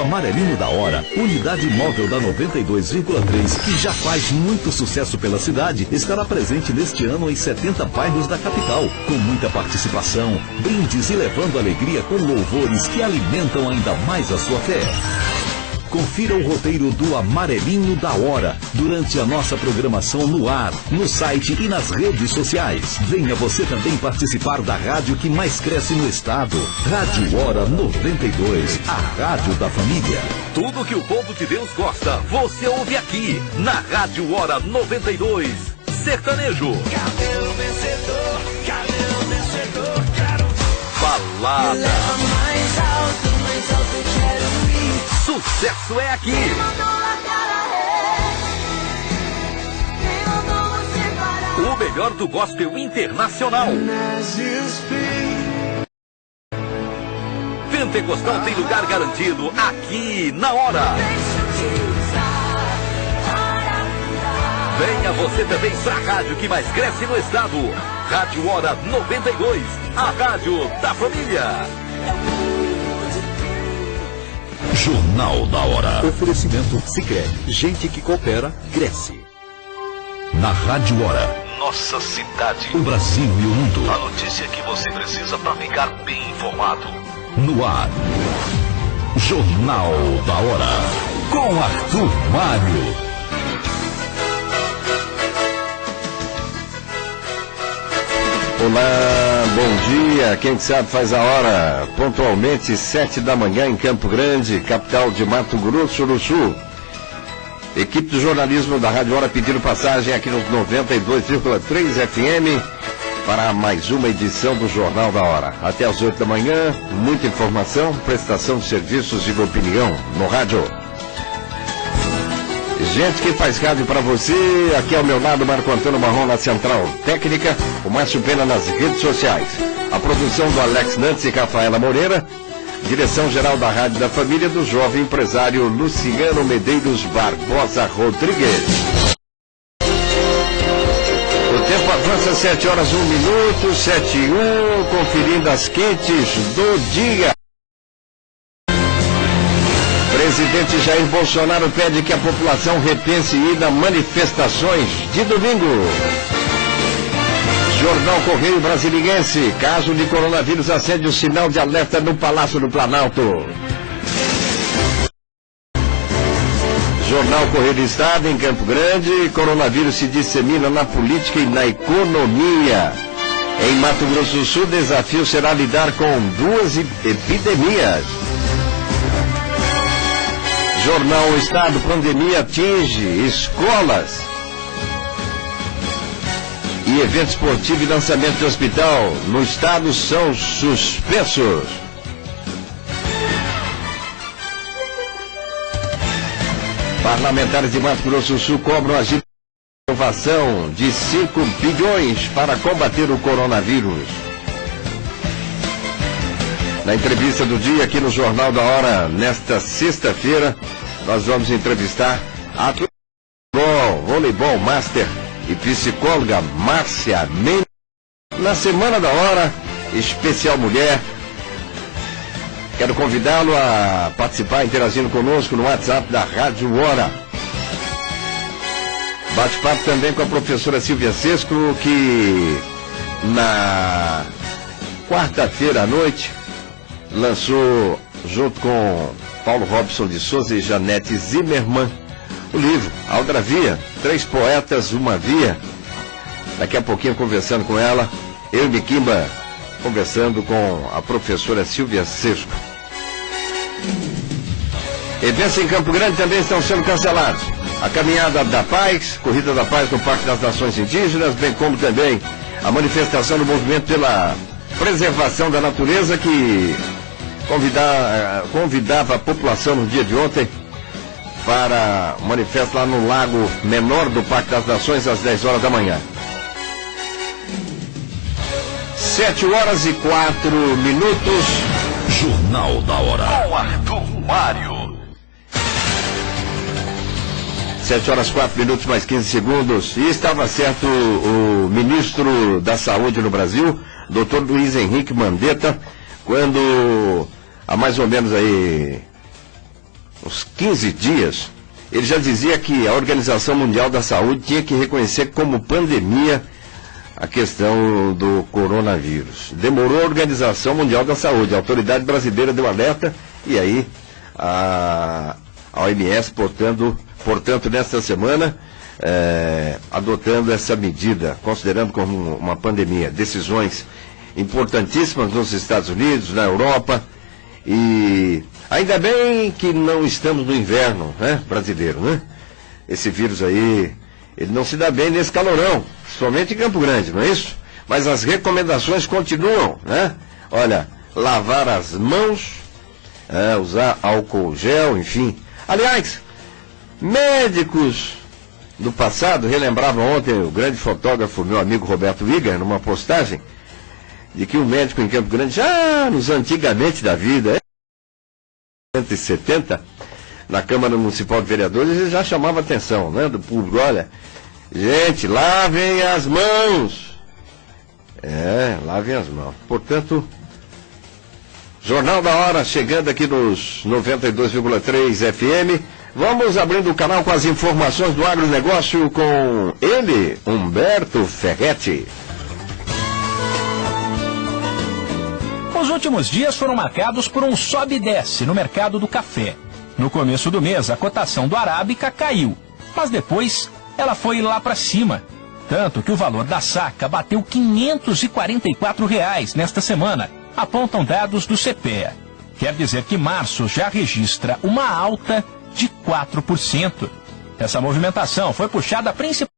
Amarelinho da Hora, unidade móvel da 92,3, que já faz muito sucesso pela cidade, estará presente neste ano em 70 bairros da capital, com muita participação, brindes e levando alegria com louvores que alimentam ainda mais a sua fé. Confira o roteiro do Amarelinho da Hora durante a nossa programação no ar, no site e nas redes sociais. Venha você também participar da rádio que mais cresce no estado. Rádio Hora 92, a rádio da família. Tudo que o povo de Deus gosta, você ouve aqui, na Rádio Hora 92. Sertanejo. Cadê o vencedor? Cadê o vencedor? Quero balada. me leva mais alto, quero ir. Sucesso é aqui. O melhor do gospel internacional. Pentecostal tem lugar garantido aqui na Hora. Venha você também para a rádio que mais cresce no estado. Rádio Hora 92, a rádio da família. Jornal da Hora. Oferecimento Sicredi. Gente que coopera, cresce. Na Rádio Hora. Nossa cidade. O Brasil e o mundo. A notícia que você precisa para ficar bem informado. No ar. Jornal da Hora. Com Arthur Mário. Olá, bom dia. Quem sabe faz a hora. Pontualmente 7 da manhã em Campo Grande, capital de Mato Grosso do Sul. Equipe do jornalismo da Rádio Hora pedindo passagem aqui nos 92,3 FM para mais uma edição do Jornal da Hora. Até às 8 da manhã, muita informação, prestação de serviços e opinião no rádio. Gente que faz rádio para você, aqui ao meu lado, Marco Antônio Marrom na Central Técnica, o Márcio Pena nas redes sociais. A produção do Alex Nantes e Rafaela Moreira, direção geral da Rádio da Família do jovem empresário Luciano Medeiros Barbosa Rodrigues. O tempo avança 7 horas 1 minuto, 7:01, conferindo as quentes do dia. Presidente Jair Bolsonaro pede que a população repense ir a manifestações de domingo. Jornal Correio Brasiliense, caso de coronavírus acende o sinal de alerta no Palácio do Planalto. Jornal Correio do Estado, em Campo Grande, coronavírus se dissemina na política e na economia. Em Mato Grosso do Sul, desafio será lidar com 2 epidemias. Jornal Estado, pandemia atinge escolas. E evento esportivo e lançamento de hospital no estado são suspensos. Parlamentares de Mato Grosso do Sul cobram a aprovação de 5 bilhões para combater o coronavírus. Na entrevista do dia aqui no Jornal da Hora, nesta sexta-feira, nós vamos entrevistar a voleibol master e psicóloga Márcia Mendes. Na Semana da Hora, especial mulher. Quero convidá-lo a participar, interagindo conosco no WhatsApp da Rádio Hora. Bate-papo também com a professora Silvia Sesco, que na quarta-feira à noite lançou, junto com Paulo Robson de Souza e Janete Zimmermann, o livro Aldravia, 3 poetas, uma via. Daqui a pouquinho conversando com ela, eu e Miquimba conversando com a professora Silvia Sesco. Eventos em Campo Grande também estão sendo cancelados. A Caminhada da Paz, Corrida da Paz no Parque das Nações Indígenas, bem como também a manifestação do movimento pela preservação da natureza, que convidava a população no dia de ontem para o manifesto lá no Lago Menor do Parque das Nações às 10 horas da manhã. 7 horas e 4 minutos. Jornal da Hora. Com Arthur Mário. 7 horas 4 minutos mais 15 segundos. E estava certo o ministro da Saúde no Brasil, Dr. Luiz Henrique Mandetta, quando há mais ou menos aí uns 15 dias, ele já dizia que a Organização Mundial da Saúde tinha que reconhecer como pandemia a questão do coronavírus. Demorou a Organização Mundial da Saúde, a autoridade brasileira deu alerta, e aí a OMS, portanto, nesta semana, adotando essa medida, considerando como uma pandemia. Decisões importantíssimas nos Estados Unidos, na Europa, e ainda bem que não estamos no inverno, né, brasileiro, né? Esse vírus aí, ele não se dá bem nesse calorão, somente em Campo Grande, não é isso? Mas as recomendações continuam, né? Olha, lavar as mãos, usar álcool gel, enfim. Aliás, médicos do passado relembravam ontem o grande fotógrafo, meu amigo Roberto Viga, numa postagem, de que um médico em Campo Grande, já nos antigamente da vida, 1970, na Câmara Municipal de Vereadores, ele já chamava a atenção, né, do público. Olha, gente, lavem as mãos. Lavem as mãos. Portanto, Jornal da Hora chegando aqui nos 92,3 FM. Vamos abrindo o canal com as informações do agronegócio com ele, Humberto Ferretti. Os últimos dias foram marcados por um sobe e desce no mercado do café. No começo do mês, a cotação do arábica caiu, mas depois ela foi lá para cima. Tanto que o valor da saca bateu R$ 544 nesta semana, apontam dados do CPEA. Quer dizer que março já registra uma alta de 4%. Essa movimentação foi puxada principalmente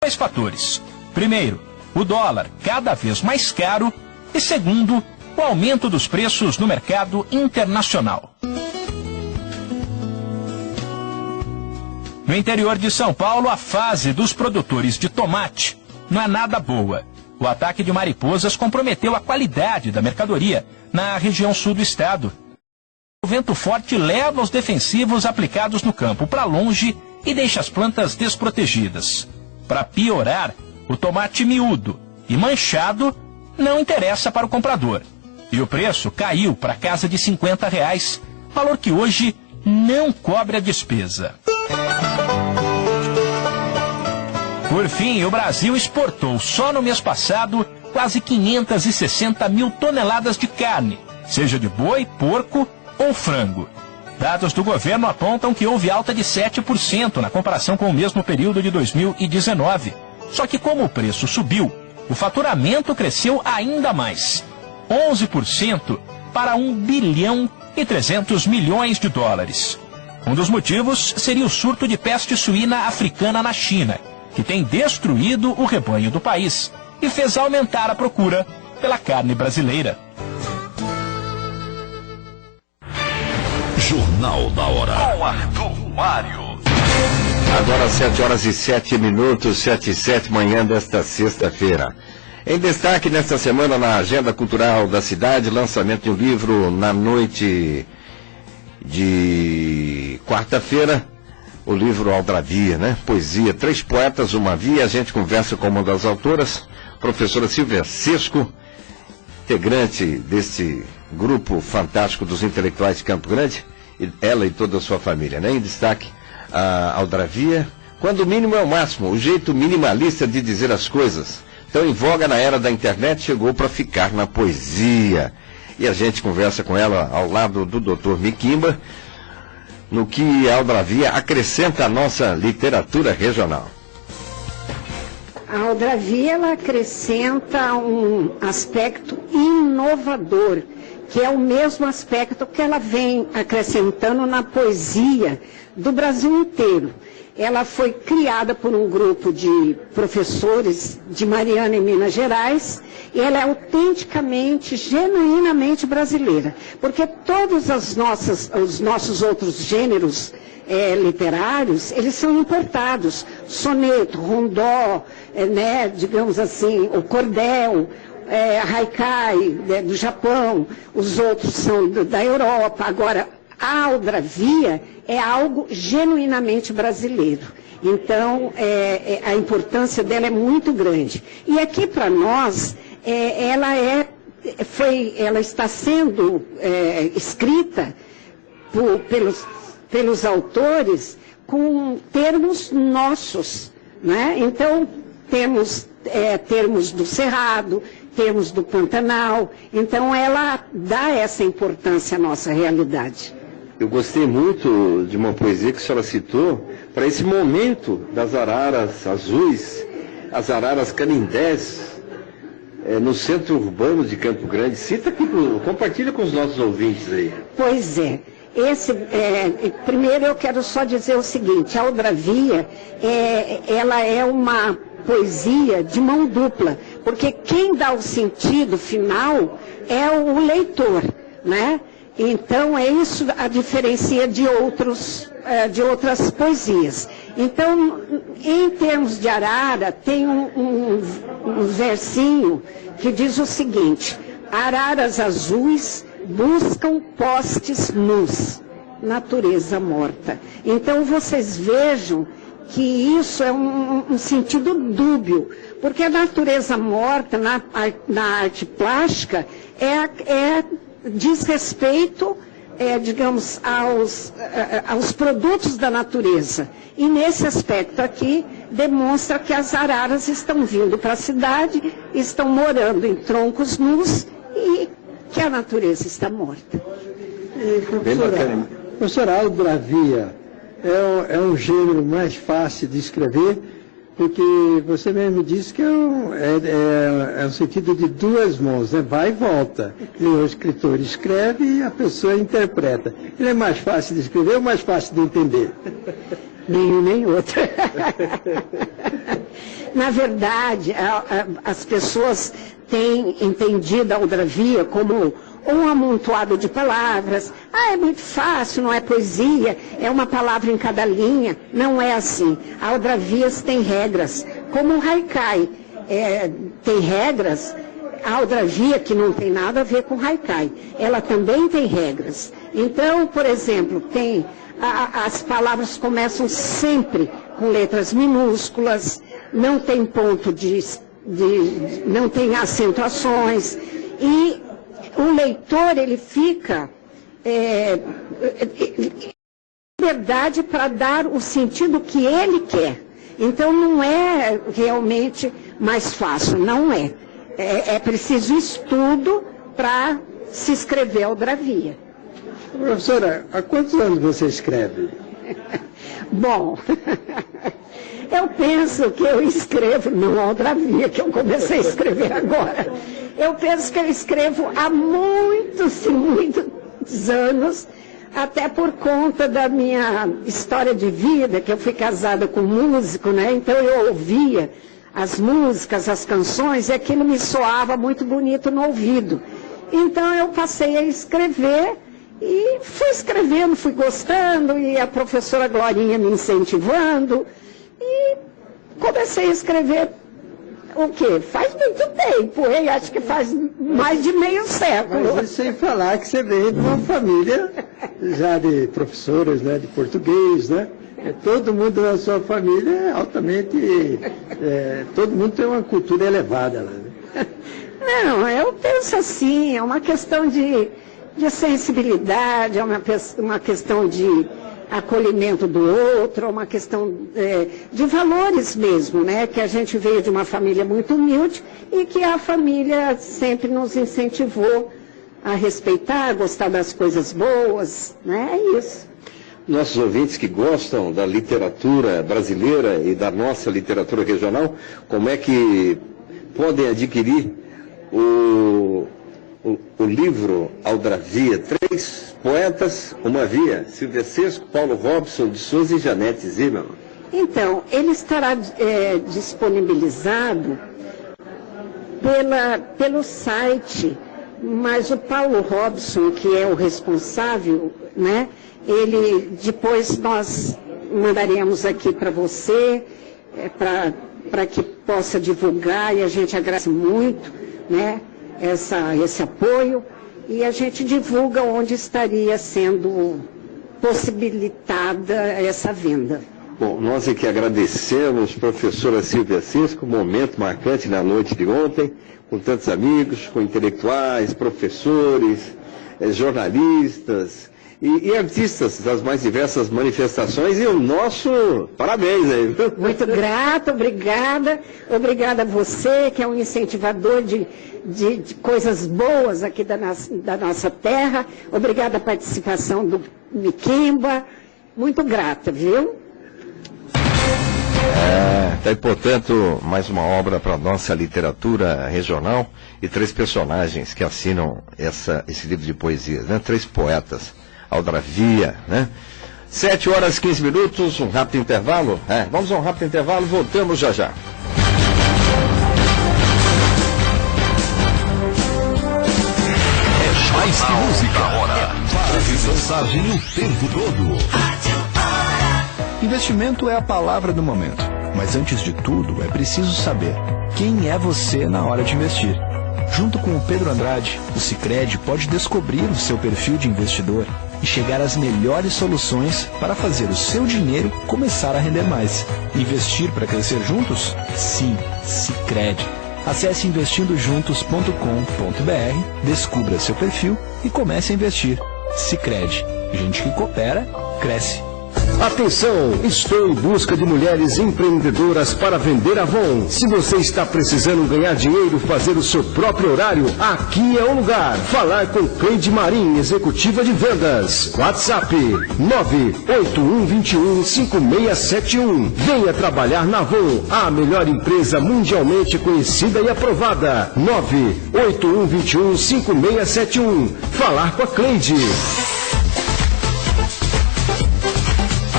por dois fatores. Primeiro, o dólar cada vez mais caro, e segundo, o aumento dos preços no mercado internacional. No interior de São Paulo, a fase dos produtores de tomate não é nada boa. O ataque de mariposas comprometeu a qualidade da mercadoria na região sul do estado. O vento forte leva os defensivos aplicados no campo para longe e deixa as plantas desprotegidas. Para piorar, o tomate miúdo e manchado não interessa para o comprador. E o preço caiu para casa de R$ 50, valor que hoje não cobre a despesa. Por fim, o Brasil exportou só no mês passado quase 560 mil toneladas de carne, seja de boi, porco ou frango. Dados do governo apontam que houve alta de 7% na comparação com o mesmo período de 2019. Só que como o preço subiu, o faturamento cresceu ainda mais. 11% para 1 bilhão e 300 milhões de dólares. Um dos motivos seria o surto de peste suína africana na China, que tem destruído o rebanho do país e fez aumentar a procura pela carne brasileira. Jornal da Hora. Com Arthur Mário. Agora 7h07, 7h07, manhã desta sexta-feira. Em destaque nesta semana na agenda cultural da cidade, lançamento de um livro na noite de quarta-feira, o livro Aldrabia, né? Poesia, 3 poetas, uma via. A gente conversa com uma das autoras, professora Silvia Sesco, integrante deste grupo fantástico dos intelectuais de Campo Grande, ela e toda a sua família, né? Em destaque, a Aldrabia, quando o mínimo é o máximo, o jeito minimalista de dizer as coisas, tão em voga na era da internet, chegou para ficar na poesia. E a gente conversa com ela ao lado do Dr. Miquimba, no que a Aldrabia acrescenta à nossa literatura regional. A Aldrabia, ela acrescenta um aspecto inovador, que é o mesmo aspecto que ela vem acrescentando na poesia do Brasil inteiro. Ela foi criada por um grupo de professores de Mariana, em Minas Gerais, e ela é autenticamente, genuinamente brasileira, porque todos os nossos outros gêneros literários, eles são importados. Soneto, rondó, né, digamos assim, o cordel, haikai, do Japão, os outros são da Europa. Agora, a Aldrabia é algo genuinamente brasileiro. Então, a importância dela é muito grande. E aqui, para nós, ela está sendo escrita pelos pelos autores com termos nossos, né? Então, temos termos do Cerrado, termos do Pantanal, então ela dá essa importância à nossa realidade. Eu gostei muito de uma poesia que a senhora citou, para esse momento das araras azuis, as araras canindés, no centro urbano de Campo Grande. Cita aqui, compartilha com os nossos ouvintes aí. Pois é. Primeiro eu quero só dizer o seguinte, a Aldravíia, ela é uma poesia de mão dupla, porque quem dá o sentido final é o leitor, né? Então, isso a diferencia de outras poesias. Então, em termos de arara, tem um versinho que diz o seguinte: araras azuis buscam postes nus, natureza morta. Então, vocês vejam que isso é um sentido dúbio, porque a natureza morta na arte plástica diz respeito, digamos, aos produtos da natureza. E nesse aspecto aqui, demonstra que as araras estão vindo para a cidade, estão morando em troncos nus e que a natureza está morta. Professora, a Aldravíia é um gênero mais fácil de escrever, porque você mesmo disse que é um sentido de duas mãos, né? Vai e volta. E o escritor escreve e a pessoa interpreta. Ele é mais fácil de escrever ou mais fácil de entender? Nenhum nem outro. Na verdade, as pessoas têm entendido a Aldravíia como um amontoado de palavras. É muito fácil, não é poesia, é uma palavra em cada linha. Não é assim. A Aldravíia tem regras, como o haikai tem regras. A Aldravíia, que não tem nada a ver com haikai, ela também tem regras. Então, por exemplo, as palavras começam sempre com letras minúsculas, não tem ponto não tem acentuações, e o leitor, ele fica, liberdade para dar o sentido que ele quer. Então, não é realmente mais fácil, não é. É preciso estudo para se escrever Aldravíia. Professora, há quantos anos você escreve? Bom, eu penso que eu escrevo, não Aldravíia, que eu comecei a escrever agora. Eu penso que eu escrevo há muitos e muitos anos, até por conta da minha história de vida, que eu fui casada com um músico, né? Então eu ouvia as músicas, as canções, e aquilo me soava muito bonito no ouvido. Então eu passei a escrever, e fui escrevendo, fui gostando, e a professora Glorinha me incentivando, e comecei a escrever o quê? Faz muito tempo, hein? Acho que faz mais de meio século. Mas sem falar que você veio de uma família já de professoras, né, de português, né? Todo mundo na sua família é altamente... todo mundo tem uma cultura elevada lá, né? Não, eu penso assim, é uma questão de sensibilidade, é uma questão de acolhimento do outro, é uma questão de valores mesmo, né? Que a gente veio de uma família muito humilde e que a família sempre nos incentivou a respeitar, a gostar das coisas boas, né? É isso. Nossos ouvintes que gostam da literatura brasileira e da nossa literatura regional, como é que podem adquirir o livro Aldravíia? 3 poetas, uma via: Silvia Sesco, Paulo Robson de Souza e Janete Zimmermann. Então, ele estará disponibilizado pelo site, mas o Paulo Robson, que é o responsável, né? Depois nós mandaremos aqui para você, para que possa divulgar, e a gente agradece muito, né? Esse apoio, e a gente divulga onde estaria sendo possibilitada essa venda. Bom, nós aqui agradecemos, professora Silvia Sesco, momento marcante na noite de ontem, com tantos amigos, com intelectuais, professores, jornalistas e artistas das mais diversas manifestações, e o nosso parabéns aí, viu? Muito grata, obrigada. Obrigada a você, que é um incentivador de coisas boas aqui da nossa terra. Obrigada a participação do Miquimba. Muito grata, viu? Tá aí, portanto, mais uma obra para a nossa literatura regional e 3 personagens que assinam esse livro de poesias, né? 3 poetas. Aldravia, né? 7h15, um rápido intervalo. Vamos a um rápido intervalo, voltamos já já. É mais que música, para de mensagem o tempo todo. Investimento é a palavra do momento, mas antes de tudo é preciso saber quem é você na hora de investir. Junto com o Pedro Andrade, o Sicredi pode descobrir o seu perfil de investidor e chegar às melhores soluções para fazer o seu dinheiro começar a render mais. Investir para crescer juntos? Sim, Sicredi. Acesse investindojuntos.com.br, descubra seu perfil e comece a investir. Sicredi. Gente que coopera, cresce. Atenção, estou em busca de mulheres empreendedoras para vender Avon. Se você está precisando ganhar dinheiro, fazer o seu próprio horário, aqui é o lugar. Falar com Cleide Marim, executiva de vendas. WhatsApp 981215671. Venha trabalhar na Avon, a melhor empresa mundialmente conhecida e aprovada. 981215671. Falar com a Cleide.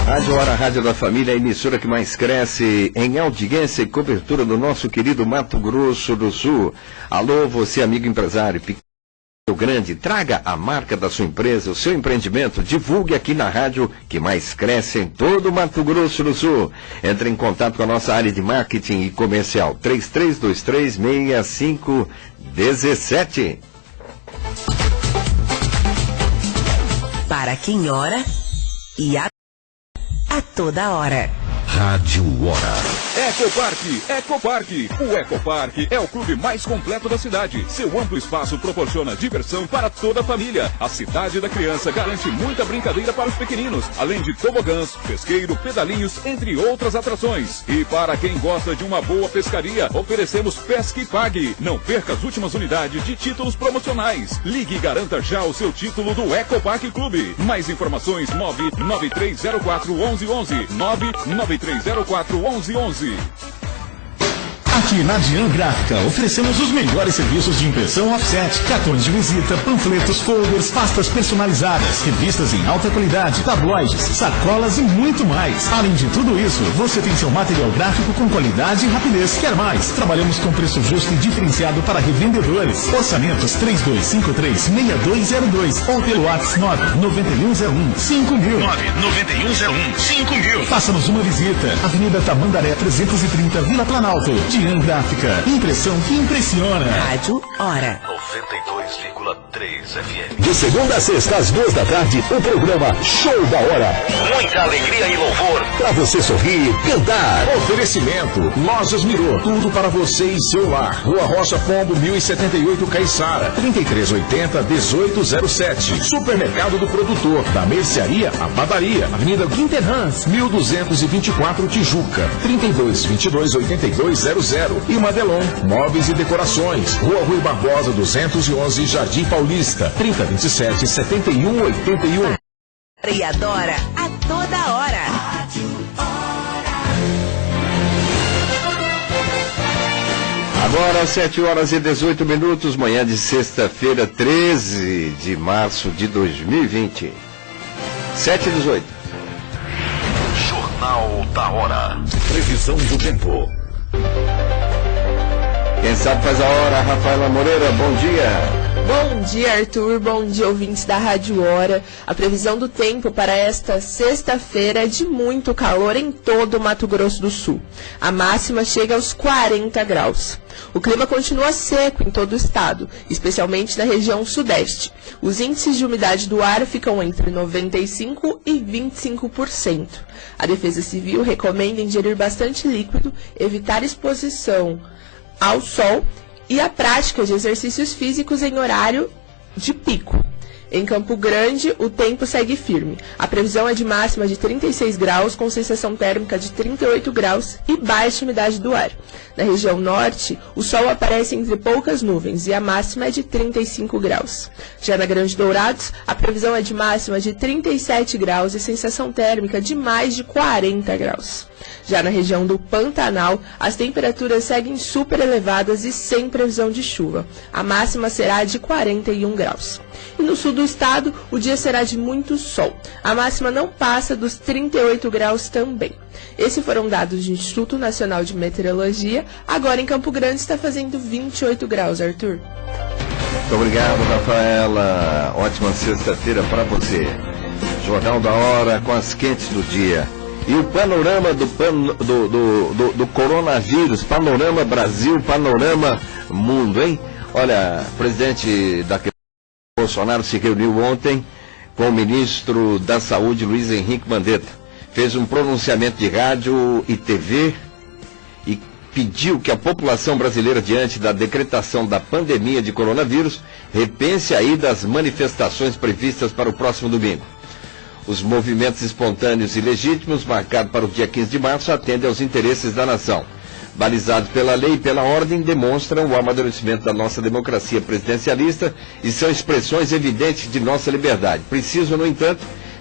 Rádio Hora, Rádio da Família, a emissora que mais cresce em audiência e cobertura do nosso querido Mato Grosso do Sul. Alô, você amigo empresário, pequeno ou grande, traga a marca da sua empresa, o seu empreendimento, divulgue aqui na rádio que mais cresce em todo o Mato Grosso do Sul. Entre em contato com a nossa área de marketing e comercial, 33236517. Para quem ora e a toda hora. Rádio Hora. Ecoparque. O Ecoparque é o clube mais completo da cidade. Seu amplo espaço proporciona diversão para toda a família. A cidade da criança garante muita brincadeira para os pequeninos, além de tobogãs, pesqueiro, pedalinhos, entre outras atrações. E para quem gosta de uma boa pescaria, oferecemos Pesque e Pague. Não perca as últimas unidades de títulos promocionais. Ligue e garanta já o seu título do Ecoparque Clube. Mais informações 993041111 993041111. Aqui na Dian Gráfica oferecemos os melhores serviços de impressão offset, cartões de visita, panfletos, folders, pastas personalizadas, revistas em alta qualidade, tabloides, sacolas e muito mais. Além de tudo isso, você tem seu material gráfico com qualidade e rapidez. Quer mais? Trabalhamos com preço justo e diferenciado para revendedores. Orçamentos 3253-6202 ou pelo WhatsApp 99101-5000. 99101-5000. Faça-nos uma visita. Avenida Tamandaré 330, Vila Planalto. Dian Gráfica, impressão que impressiona. Rádio Hora 92,3 FM. De segunda a sexta, às 2 da tarde, o programa Show da Hora. Muita alegria e louvor. Pra você sorrir, cantar. Oferecimento, Lojas Mirô. Tudo para você e seu lar. Rua Rocha Pombo, 1078, Caiçara. 3380-1807. Supermercado do Produtor. Da mercearia à padaria. Avenida Guinterrans, 1224, Tijuca. 3222-8200. E Madelon, móveis e decorações. Rua Rui Barbosa, 211, Jardim Paulista. 3027-7181. E adora a toda hora. Agora, 7h18, manhã de sexta-feira, 13 de março de 2020. 7h18. Jornal da Hora. Previsão do tempo. Quem sabe faz a hora, Rafaela Moreira, bom dia. Bom dia, Arthur, bom dia, ouvintes da Rádio Hora. A previsão do tempo para esta sexta-feira é de muito calor em todo o Mato Grosso do Sul. A máxima chega aos 40 graus. O clima continua seco em todo o estado, especialmente na região sudeste. Os índices de umidade do ar ficam entre 95% e 25%. A Defesa Civil recomenda ingerir bastante líquido, evitar exposição ao sol e a prática de exercícios físicos em horário de pico. Em Campo Grande, o tempo segue firme. A previsão é de máxima de 36 graus, com sensação térmica de 38 graus e baixa umidade do ar. Na região norte, o sol aparece entre poucas nuvens e a máxima é de 35 graus. Já na Grande Dourados, a previsão é de máxima de 37 graus e sensação térmica de mais de 40 graus. Já na região do Pantanal, as temperaturas seguem super elevadas e sem previsão de chuva. A máxima será de 41 graus. E no sul do estado, o dia será de muito sol. A máxima não passa dos 38 graus também. Esses foram dados do Instituto Nacional de Meteorologia. Agora em Campo Grande está fazendo 28 graus, Arthur. Muito obrigado, Rafaela. Ótima sexta-feira para você. Jornal da Hora com as quentes do dia. E o panorama do coronavírus, panorama Brasil, panorama mundo, hein? Olha, o presidente da Bolsonaro se reuniu ontem com o ministro da Saúde, Luiz Henrique Mandetta. Fez um pronunciamento de rádio e TV e pediu que a população brasileira, diante da decretação da pandemia de coronavírus, repense aí das manifestações previstas para o próximo domingo. Os movimentos espontâneos e legítimos, marcados para o dia 15 de março, atendem aos interesses da nação. Balizados pela lei e pela ordem, demonstram o amadurecimento da nossa democracia presidencialista e são expressões evidentes de nossa liberdade. Precisam, no entanto,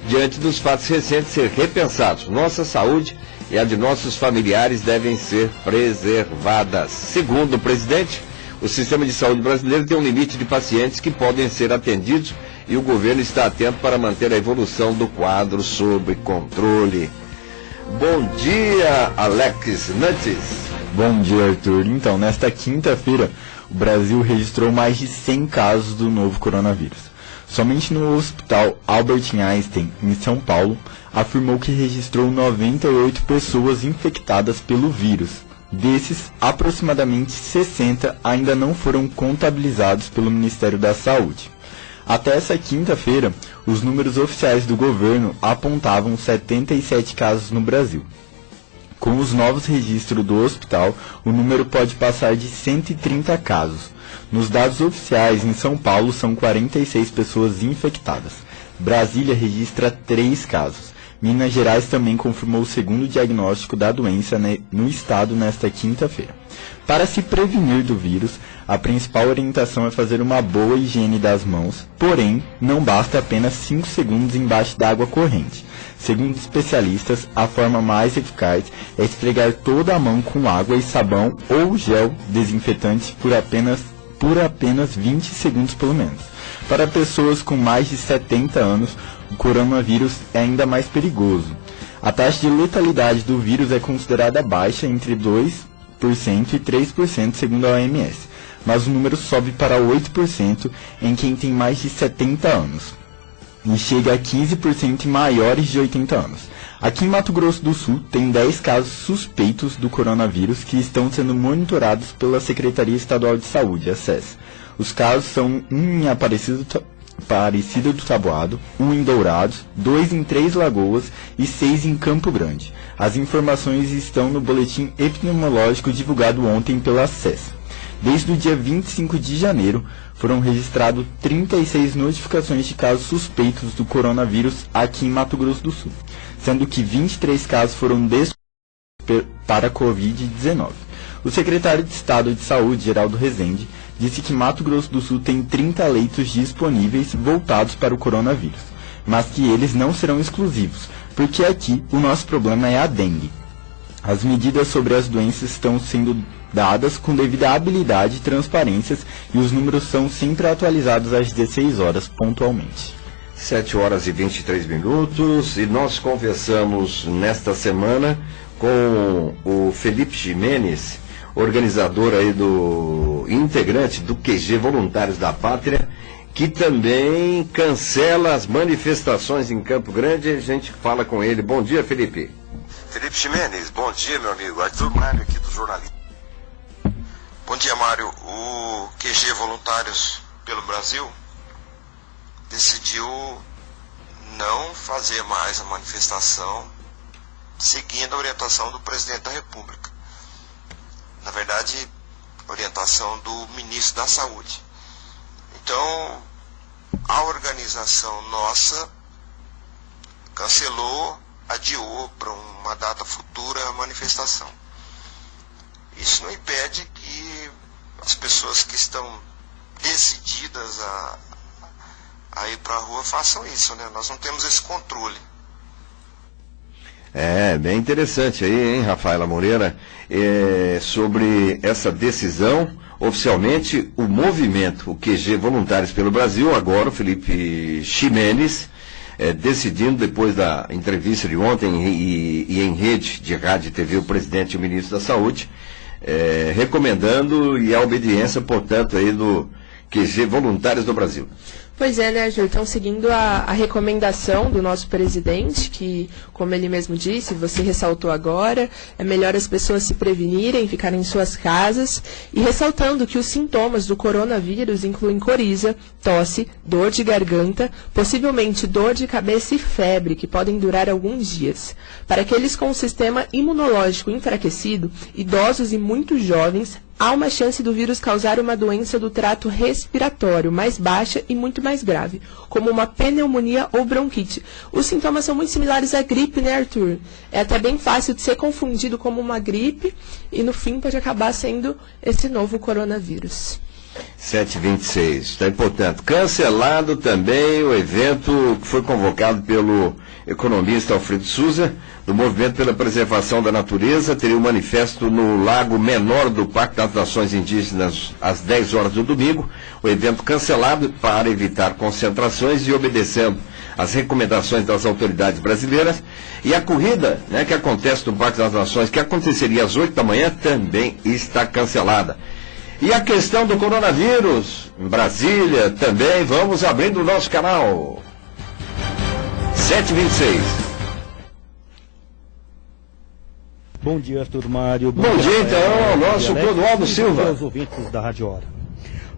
diante dos fatos recentes, ser repensados. Nossa saúde e a de nossos familiares devem ser preservadas. Segundo o presidente, o sistema de saúde brasileiro tem um limite de pacientes que podem ser atendidos e o governo está atento para manter a evolução do quadro sob controle. Bom dia, Alex Nantes. Bom dia, Arthur. Então, nesta quinta-feira, o Brasil registrou mais de 100 casos do novo coronavírus. Somente no Hospital Albert Einstein, em São Paulo, afirmou que registrou 98 pessoas infectadas pelo vírus. Desses, aproximadamente 60 ainda não foram contabilizados pelo Ministério da Saúde. Até essa quinta-feira, os números oficiais do governo apontavam 77 casos no Brasil. Com os novos registros do hospital, o número pode passar de 130 casos. Nos dados oficiais, em São Paulo, são 46 pessoas infectadas. Brasília registra 3 casos. Minas Gerais também confirmou o segundo diagnóstico da doença no estado nesta quinta-feira. Para se prevenir do vírus, a principal orientação é fazer uma boa higiene das mãos, porém, não basta apenas 5 segundos embaixo da água corrente. Segundo especialistas, a forma mais eficaz é esfregar toda a mão com água e sabão ou gel desinfetante por apenas 20 segundos pelo menos. Para pessoas com mais de 70 anos, o coronavírus é ainda mais perigoso. A taxa de letalidade do vírus é considerada baixa, entre 2% e 3% segundo a OMS, mas o número sobe para 8% em quem tem mais de 70 anos e chega a 15% em maiores de 80 anos. Aqui em Mato Grosso do Sul tem 10 casos suspeitos do coronavírus que estão sendo monitorados pela Secretaria Estadual de Saúde, a SES. Os casos são um em Aparecida do Taboado, 1 em Dourados, 2 em Três Lagoas e 6 em Campo Grande. As informações estão no boletim epidemiológico divulgado ontem pela SES. Desde o dia 25 de janeiro, foram registrados 36 notificações de casos suspeitos do coronavírus aqui em Mato Grosso do Sul, sendo que 23 casos foram descobertos para a Covid-19. O secretário de Estado de Saúde, Geraldo Rezende, disse que Mato Grosso do Sul tem 30 leitos disponíveis voltados para o coronavírus, mas que eles não serão exclusivos, porque aqui o nosso problema é a dengue. As medidas sobre as doenças estão sendo dadas com devida habilidade e transparência e os números são sempre atualizados às 16 horas pontualmente. 7 horas e 23 minutos e nós conversamos nesta semana com o Felipe Ximenes, organizador aí integrante do QG Voluntários da Pátria, que também cancela as manifestações em Campo Grande. A gente fala com ele. Bom dia, Felipe. Felipe Ximenes, bom dia, meu amigo. Arthur Mário aqui do jornalismo. Bom dia, Mário. O QG Voluntários pelo Brasil decidiu não fazer mais a manifestação seguindo a orientação do presidente da República. Na verdade, orientação do ministro da Saúde. Então, a organização nossa cancelou, adiou para uma data futura a manifestação. Isso não impede que as pessoas que estão decididas a ir para a rua façam isso, né? Nós não temos esse controle. É, bem interessante aí, hein, Rafaela Moreira, sobre essa decisão. Oficialmente, o movimento, o QG Voluntários pelo Brasil, agora o Felipe Ximenes, decidindo, depois da entrevista de ontem e em rede de rádio e TV, o presidente e o ministro da Saúde, recomendando e a obediência, portanto, aí do QG Voluntários do Brasil. Pois é, né, Arthur? Então, seguindo a recomendação do nosso presidente, que, como ele mesmo disse, você ressaltou agora, é melhor as pessoas se prevenirem, ficarem em suas casas, e ressaltando que os sintomas do coronavírus incluem coriza, tosse, dor de garganta, possivelmente dor de cabeça e febre, que podem durar alguns dias. Para aqueles com o sistema imunológico enfraquecido, idosos e muito jovens, há uma chance do vírus causar uma doença do trato respiratório mais baixa e muito mais grave, como uma pneumonia ou bronquite. Os sintomas são muito similares à gripe, né, Arthur? É até bem fácil de ser confundido como uma gripe e, no fim, pode acabar sendo esse novo coronavírus. 7h26. Está, portanto, cancelado também o evento que foi convocado pelo economista Alfredo Souza, do Movimento pela Preservação da Natureza. Teria um manifesto no Lago Menor do Parque das Nações Indígenas às 10 horas do domingo. O evento cancelado para evitar concentrações e obedecendo às recomendações das autoridades brasileiras. E a corrida, né, que acontece no Parque das Nações, que aconteceria às 8 da manhã, também está cancelada. E a questão do coronavírus, em Brasília, também, vamos abrindo o nosso canal. 7h26. Bom dia, Arthur Mário. Bom dia, então, nosso Clodoaldo Silva. Os ouvintes da Rádio Hora.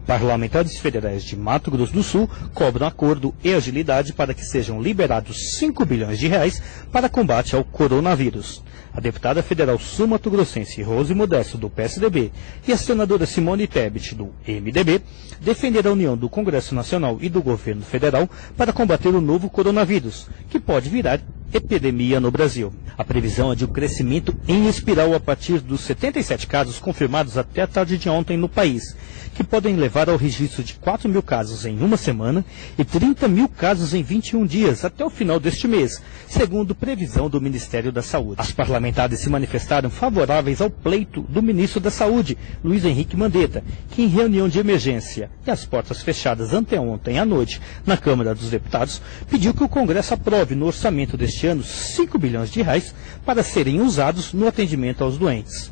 Parlamentares federais de Mato Grosso do Sul cobram acordo e agilidade para que sejam liberados 5 bilhões de reais para combate ao coronavírus. A deputada federal sul-mato-grossense Rose Modesto, do PSDB, e a senadora Simone Tebet, do MDB, defenderam a união do Congresso Nacional e do governo federal para combater o novo coronavírus, que pode virar epidemia no Brasil. A previsão é de um crescimento em espiral a partir dos 77 casos confirmados até a tarde de ontem no país, que podem levar ao registro de 4 mil casos em uma semana e 30 mil casos em 21 dias até o final deste mês, segundo previsão do Ministério da Saúde. As parlamentares se manifestaram favoráveis ao pleito do ministro da Saúde, Luiz Henrique Mandetta, que em reunião de emergência e às portas fechadas anteontem à noite na Câmara dos Deputados, pediu que o Congresso aprove no orçamento deste ano 5 bilhões de reais para serem usados no atendimento aos doentes.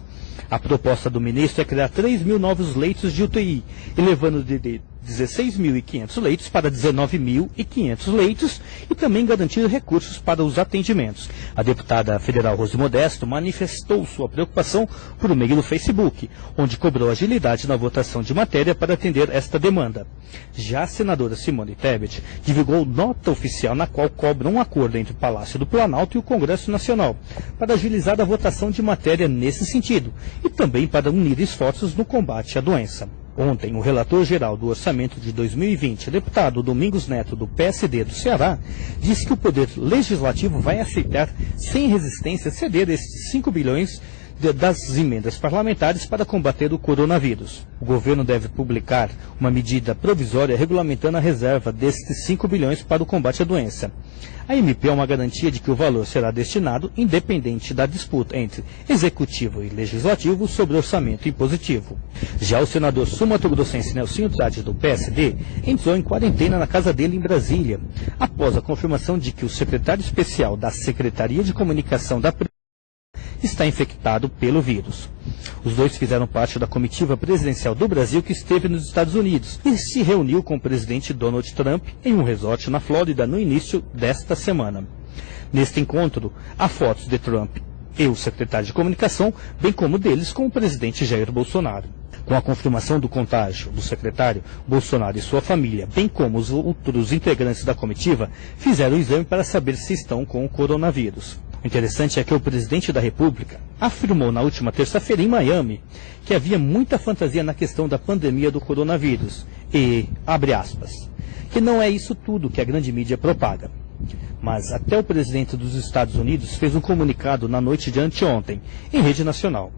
A proposta do ministro é criar 3 mil novos leitos de UTI, elevando de 16.500 leitos para 19.500 leitos e também garantir recursos para os atendimentos. A deputada federal Rose Modesto manifestou sua preocupação por meio do Facebook, onde cobrou agilidade na votação de matéria para atender esta demanda. Já a senadora Simone Tebet divulgou nota oficial na qual cobra um acordo entre o Palácio do Planalto e o Congresso Nacional para agilizar a votação de matéria nesse sentido e também para unir esforços no combate à doença. Ontem, o relator-geral do orçamento de 2020, deputado Domingos Neto, do PSD do Ceará, disse que o Poder Legislativo vai aceitar, sem resistência, ceder esses 5 bilhões das emendas parlamentares para combater o coronavírus. O governo deve publicar uma medida provisória regulamentando a reserva destes 5 bilhões para o combate à doença. A MP é uma garantia de que o valor será destinado independente da disputa entre Executivo e Legislativo sobre orçamento impositivo. Já o senador sul-mato-grossense Nelsinho Trades, do PSD, entrou em quarentena na casa dele em Brasília, após a confirmação de que o secretário especial da Secretaria de Comunicação da está infectado pelo vírus. Os dois fizeram parte da comitiva presidencial do Brasil que esteve nos Estados Unidos e se reuniu com o presidente Donald Trump em um resort na Flórida no início desta semana. Neste encontro, há fotos de Trump e o secretário de comunicação, bem como deles com o presidente Jair Bolsonaro. Com a confirmação do contágio do secretário, Bolsonaro e sua família, bem como os outros integrantes da comitiva, fizeram o exame para saber se estão com o coronavírus. O interessante é que o presidente da República afirmou na última terça-feira em Miami que havia muita fantasia na questão da pandemia do coronavírus e, abre aspas, que não é isso tudo que a grande mídia propaga. Mas até o presidente dos Estados Unidos fez um comunicado na noite de anteontem, em rede nacional.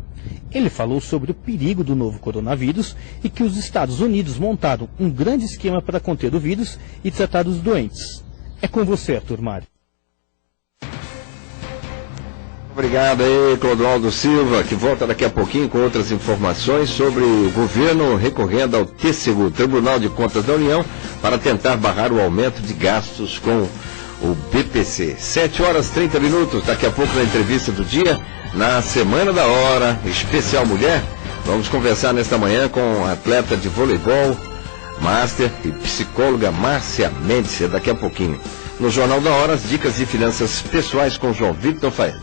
Ele falou sobre o perigo do novo coronavírus e que os Estados Unidos montaram um grande esquema para conter o vírus e tratar os doentes. É com você, Arthur Mário. Obrigado aí, Clodoaldo Silva, que volta daqui a pouquinho com outras informações sobre o governo recorrendo ao TCU, Tribunal de Contas da União, para tentar barrar o aumento de gastos com o BPC. 7h30, daqui a pouco na entrevista do dia, na Semana da Hora, especial mulher, vamos conversar nesta manhã com a atleta de voleibol, master e psicóloga Márcia Mendes, daqui a pouquinho. No Jornal da Hora, as dicas de finanças pessoais com João Victor Fael.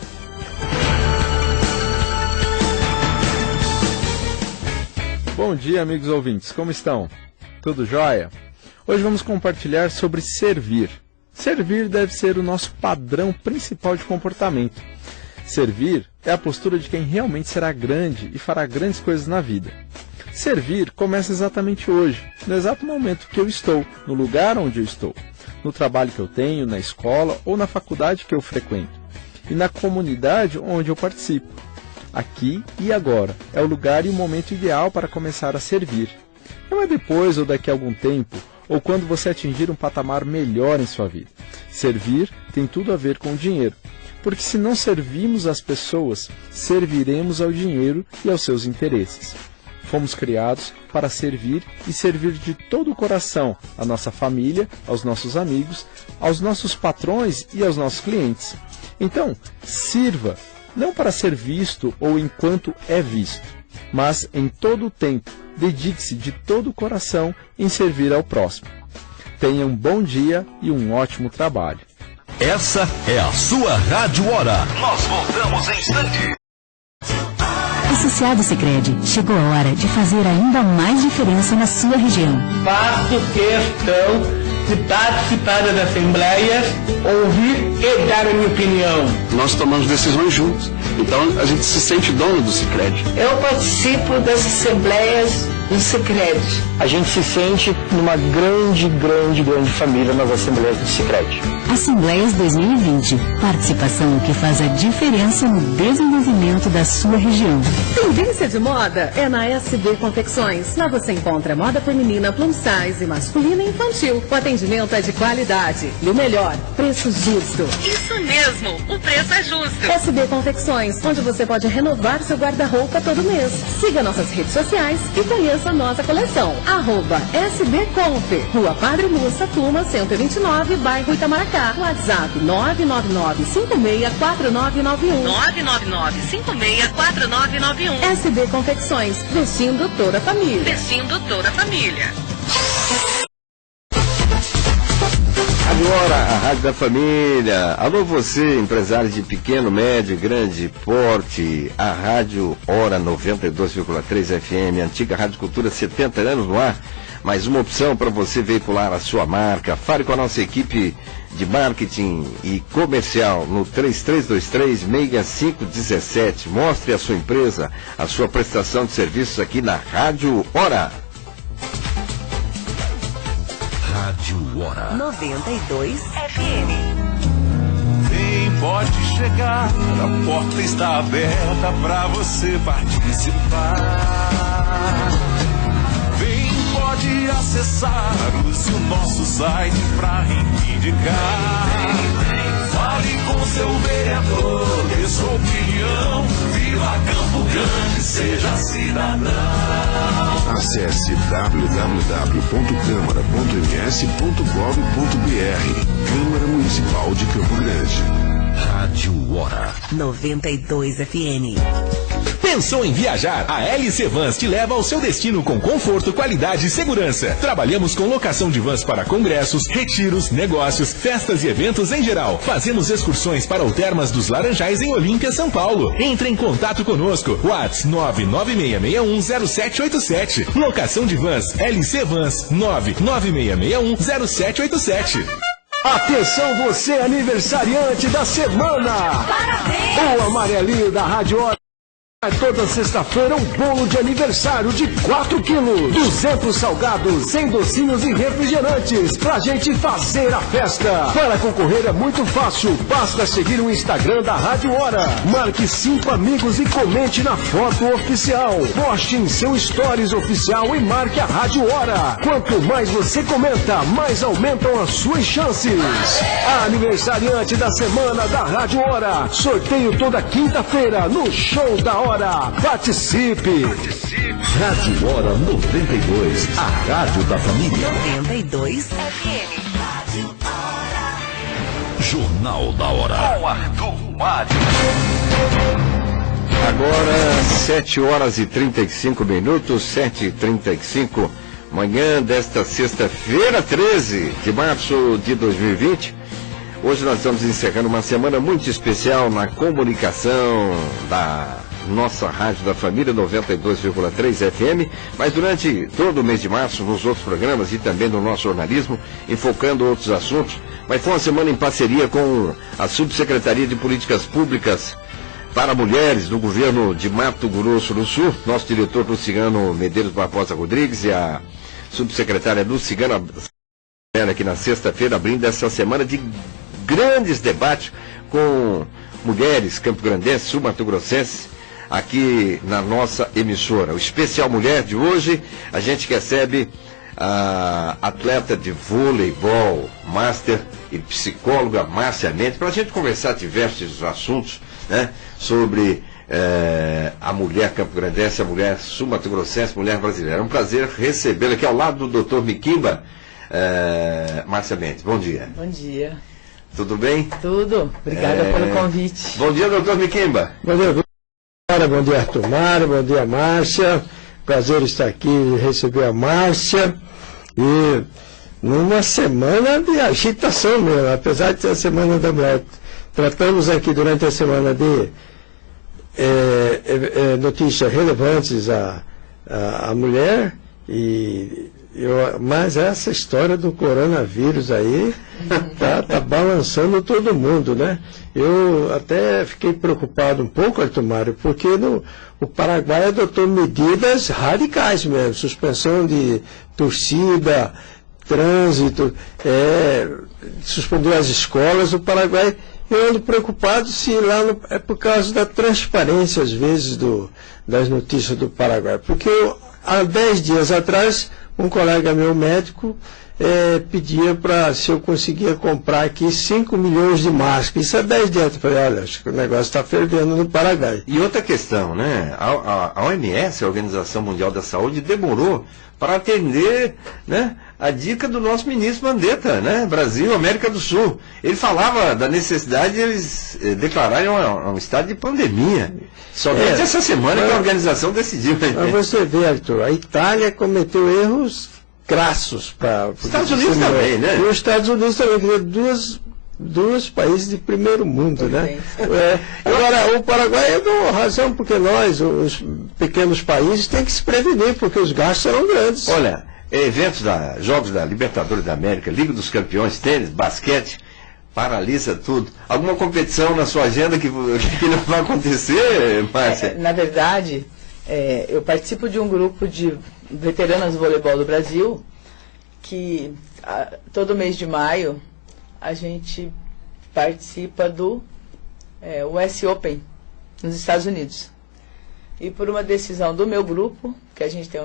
Bom dia, amigos ouvintes, como estão? Tudo jóia? Hoje vamos compartilhar sobre servir. Servir deve ser o nosso padrão principal de comportamento. Servir é a postura de quem realmente será grande e fará grandes coisas na vida. Servir começa exatamente hoje, no exato momento que eu estou, no lugar onde eu estou, no trabalho que eu tenho, na escola ou na faculdade que eu frequento, e na comunidade onde eu participo. Aqui e agora é o lugar e o momento ideal para começar a servir. Não é depois ou daqui a algum tempo, ou quando você atingir um patamar melhor em sua vida. Servir tem tudo a ver com o dinheiro, porque se não servirmos as pessoas, serviremos ao dinheiro e aos seus interesses. Fomos criados para servir e servir de todo o coração à nossa família, aos nossos amigos, aos nossos patrões e aos nossos clientes. Então, sirva, não para ser visto ou enquanto é visto, mas em todo o tempo, dedique-se de todo o coração em servir ao próximo. Tenha um bom dia e um ótimo trabalho. Essa é a sua Rádio Hora. Nós voltamos em instante. Associado Sicredi, chegou a hora de fazer ainda mais diferença na sua região. Faço questão de participar das assembleias, ouvir e dar a minha opinião. Nós tomamos decisões juntos, então a gente se sente dono do Sicredi. Eu participo das assembleias do Sicredi. A gente se sente numa grande família nas assembleias do Sicredi. Assembleias 2020. Participação que faz a diferença no desenvolvimento da sua região. Tendência de moda é na SB Confecções. Lá você encontra moda feminina, plus size, masculina e infantil. O atendimento é de qualidade. E o melhor, preço justo. Isso mesmo, o preço é justo. SB Confecções, onde você pode renovar seu guarda-roupa todo mês. Siga nossas redes sociais e conheça a nossa coleção. @SBConf, Rua Padre Mussa, Pluma 129, bairro Itamaracá. WhatsApp 999-564991. 999-564991. SB Confecções, vestindo toda a família. Vestindo toda a família. Agora, a Rádio da Família. Alô você, empresário de pequeno, médio e grande porte. A Rádio Hora 92,3 FM, antiga Rádio Cultura, 70 anos no ar. Mais uma opção para você veicular a sua marca. Fale com a nossa equipe de marketing e comercial no 3323-6517. Mostre a sua empresa, a sua prestação de serviços aqui na Rádio Hora. Rádio Hora 92 FM. Vem, pode chegar, a porta está aberta pra você participar. Vem, pode acessar o nosso site pra reivindicar. Fale com seu vereador, dê sua opinião. Viva Campo Grande, seja cidadão. Acesse www.câmara.ms.gov.br. Câmara Municipal de Campo Grande. Rádio Hora 92 FM. Pensou em viajar? A LC Vans te leva ao seu destino com conforto, qualidade e segurança. Trabalhamos com locação de vans para congressos, retiros, negócios, festas e eventos em geral. Fazemos excursões para o Termas dos Laranjais em Olímpia, São Paulo. Entre em contato conosco. WhatsApp 996610787. Locação de vans LC Vans 996610787. Atenção você aniversariante da semana! Parabéns! O amarelinho da Rádio Hora Toda sexta-feira um bolo de aniversário de 4 quilos, 200 salgados, sem docinhos e refrigerantes, pra gente fazer a festa. Para concorrer é muito fácil, basta seguir o Instagram da Rádio Hora. Marque 5 amigos e comente na foto oficial. Poste em seu Stories oficial e marque a Rádio Hora. Quanto mais você comenta, mais aumentam as suas chances. A aniversariante da semana da Rádio Hora. Sorteio toda quinta-feira no Show da Hora. Participe! Rádio Hora 92, a rádio da família. 92 FM. Jornal da Hora. Com Arthur Mário. Agora, 7 horas e 35 minutos, 7h35, manhã desta sexta-feira, 13 de março de 2020. Hoje nós estamos encerrando uma semana muito especial na comunicação da nossa Rádio da Família 92,3 FM, mas durante todo o mês de março, nos outros programas e também no nosso jornalismo, enfocando outros assuntos. Mas foi uma semana em parceria com a Subsecretaria de Políticas Públicas para Mulheres do governo de Mato Grosso do Sul, nosso diretor Lucigano Medeiros Barbosa Rodrigues e a subsecretária Lucigana aqui na sexta-feira, abrindo essa semana de grandes debates com mulheres campograndenses, sul-mato-grossenses, aqui na nossa emissora. O Especial Mulher de hoje, a gente recebe a atleta de voleibol, master e psicóloga Márcia Mendes, para a gente conversar diversos assuntos, né, sobre a mulher campograndense, a mulher sul-mato-grossense, mulher brasileira. É um prazer recebê-la aqui ao lado do Dr. Miquimba. Márcia Mendes, bom dia. Bom dia. Tudo bem? Tudo. Obrigada pelo convite. Bom dia, doutor Miquimba. Bom dia, bom dia, Arthur Mário, bom dia, Márcia. Prazer estar aqui e receber a Márcia. E numa semana de agitação mesmo, apesar de ser a Semana da Mulher. Tratamos aqui durante a semana de notícias relevantes à mulher, mas essa história do coronavírus aí tá balançando todo mundo, né? Eu até fiquei preocupado um pouco, Arthur Mário, porque o Paraguai adotou medidas radicais mesmo, suspensão de torcida, trânsito, suspendeu as escolas. O Paraguai, eu ando preocupado se lá é por causa da transparência, às vezes, das notícias do Paraguai, porque há 10 dias atrás um colega meu médico pedia se eu conseguia comprar aqui 5 milhões de máscaras. Isso há 10 dias. Eu falei, olha, acho que o negócio está fervendo no Paraguai. E outra questão, né? A OMS, a Organização Mundial da Saúde, demorou para atender, né, a dica do nosso ministro Mandetta, né? Brasil, América do Sul. Ele falava da necessidade de eles declararem um estado de pandemia. Somente essa semana que a organização decidiu. Mas você vê, Arthur, a Itália cometeu erros crassos para os Estados Unidos também, né? E os Estados Unidos também, quer dizer, dois países de primeiro mundo, né? Agora, o Paraguai deu razão, porque nós, os pequenos países, tem que se prevenir, porque os gastos serão grandes. Olha, eventos Jogos da Libertadores da América, Liga dos Campeões, tênis, basquete, paralisa tudo. Alguma competição na sua agenda que não vai acontecer, Márcia? Na verdade, eu participo de um grupo de veteranas do voleibol do Brasil, que todo mês de maio a gente participa do US Open nos Estados Unidos. E por uma decisão do meu grupo, que a gente tem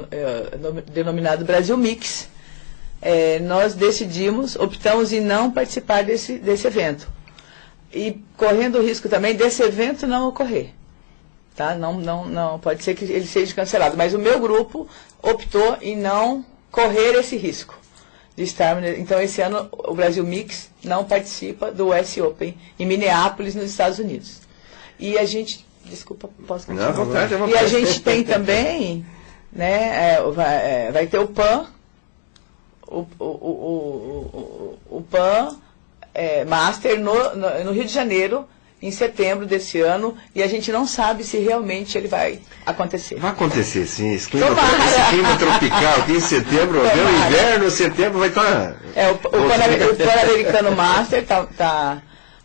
denominado Brasil Mix, nós optamos em não participar desse evento. E correndo o risco também desse evento não ocorrer. Tá? Não, pode ser que ele seja cancelado. Mas o meu grupo optou em não correr esse risco de estar. Então, esse ano, o Brasil Mix não participa do US Open em Minneapolis, nos Estados Unidos. E a gente... Desculpa, posso continuar? Não, à vontade. E a gente tem também, né, vai ter o PAN, o PAN Master no Rio de Janeiro, em setembro desse ano, e a gente não sabe se realmente ele vai acontecer. Vai acontecer, sim. Esse clima tropical aqui em setembro, o inverno, setembro vai estar... O Pan-Americano Master está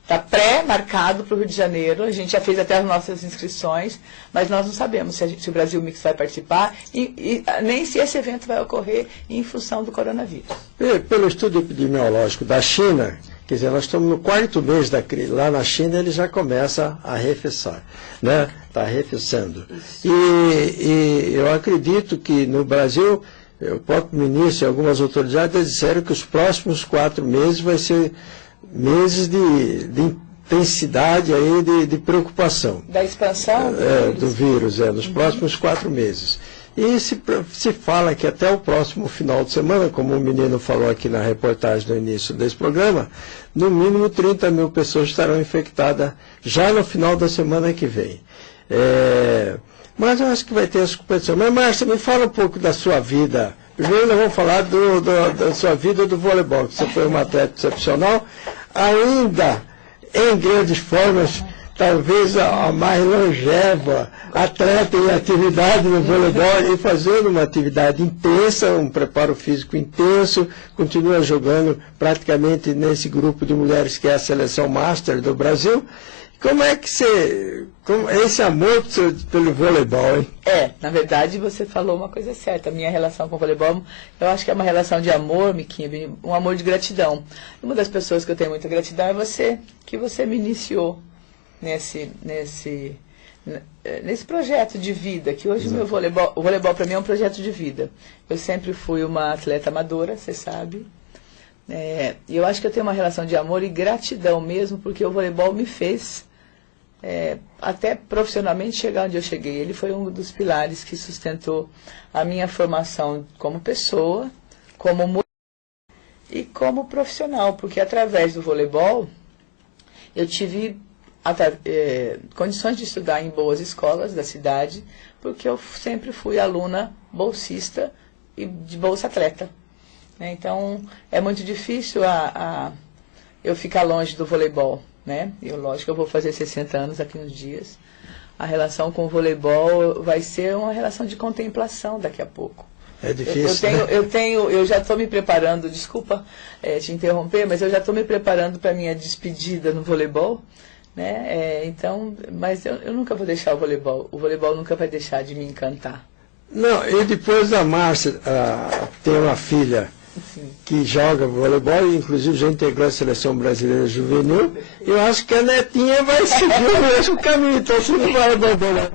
Está pré-marcado para o Rio de Janeiro, a gente já fez até as nossas inscrições, mas nós não sabemos se o Brasil Mix vai participar e nem se esse evento vai ocorrer em função do coronavírus. Pelo estudo epidemiológico da China, quer dizer, nós estamos no 4º mês da crise. Lá na China ele já começa a arrefecer, né? Está arrefecendo. E eu acredito que no Brasil, o próprio ministro e algumas autoridades disseram que os próximos 4 meses vai ser meses de intensidade aí, de preocupação. Da expansão do vírus, nos próximos 4 meses. E se fala que até o próximo final de semana, como o menino falou aqui na reportagem no início desse programa, no mínimo 30 mil pessoas estarão infectadas já no final da semana que vem. Mas eu acho que vai ter essa competição. Mas, Márcia, me fala um pouco da sua vida. Primeiro nós vamos falar da sua vida do voleibol, que você foi uma atleta excepcional, ainda em grandes formas, talvez a mais longeva atleta em atividade no voleibol e fazendo uma atividade intensa, um preparo físico intenso, continua jogando praticamente nesse grupo de mulheres que é a seleção master do Brasil. Como é que esse amor pelo voleibol, hein? Na verdade você falou uma coisa certa. A minha relação com o voleibol, eu acho que é uma relação de amor, Miquinha, um amor de gratidão. Uma das pessoas que eu tenho muita gratidão é você, que você me iniciou nesse projeto de vida, que hoje o voleibol para mim é um projeto de vida. Eu sempre fui uma atleta amadora, você sabe. E eu acho que eu tenho uma relação de amor e gratidão mesmo, porque o voleibol me fez até profissionalmente chegar onde eu cheguei. Ele foi um dos pilares que sustentou a minha formação como pessoa, como mulher e como profissional, porque através do voleibol eu tive condições de estudar em boas escolas da cidade, porque eu sempre fui aluna bolsista e de bolsa atleta. Então, é muito difícil eu ficar longe do voleibol, né? Lógico, eu vou fazer 60 anos daqui uns dias. A relação com o voleibol vai ser uma relação de contemplação daqui a pouco. É difícil, eu já estou me preparando, desculpa te interromper, mas eu já estou me preparando para a minha despedida no voleibol, né? Mas eu nunca vou deixar o voleibol nunca vai deixar de me encantar. Não, e depois da Márcia tem uma filha que joga voleibol, inclusive já integrou a seleção brasileira juvenil, eu acho que a netinha vai seguir o mesmo caminho, então você não vai abandonar.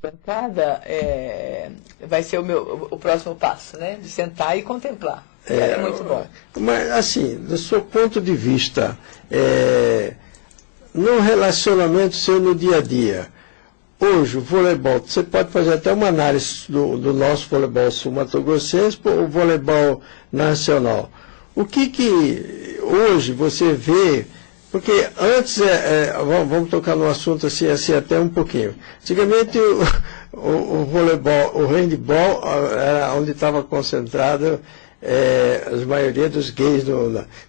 Bancada vai ser o próximo passo, né? De sentar e contemplar. É muito bom. Mas, assim, do seu ponto de vista, no relacionamento seu no dia a dia, hoje o voleibol, você pode fazer até uma análise do nosso voleibol sul-mato-grossense para o voleibol nacional. O que hoje você vê, porque antes, vamos tocar no assunto assim até um pouquinho. Antigamente o voleibol, o handball era onde estava concentrado a maioria dos gays.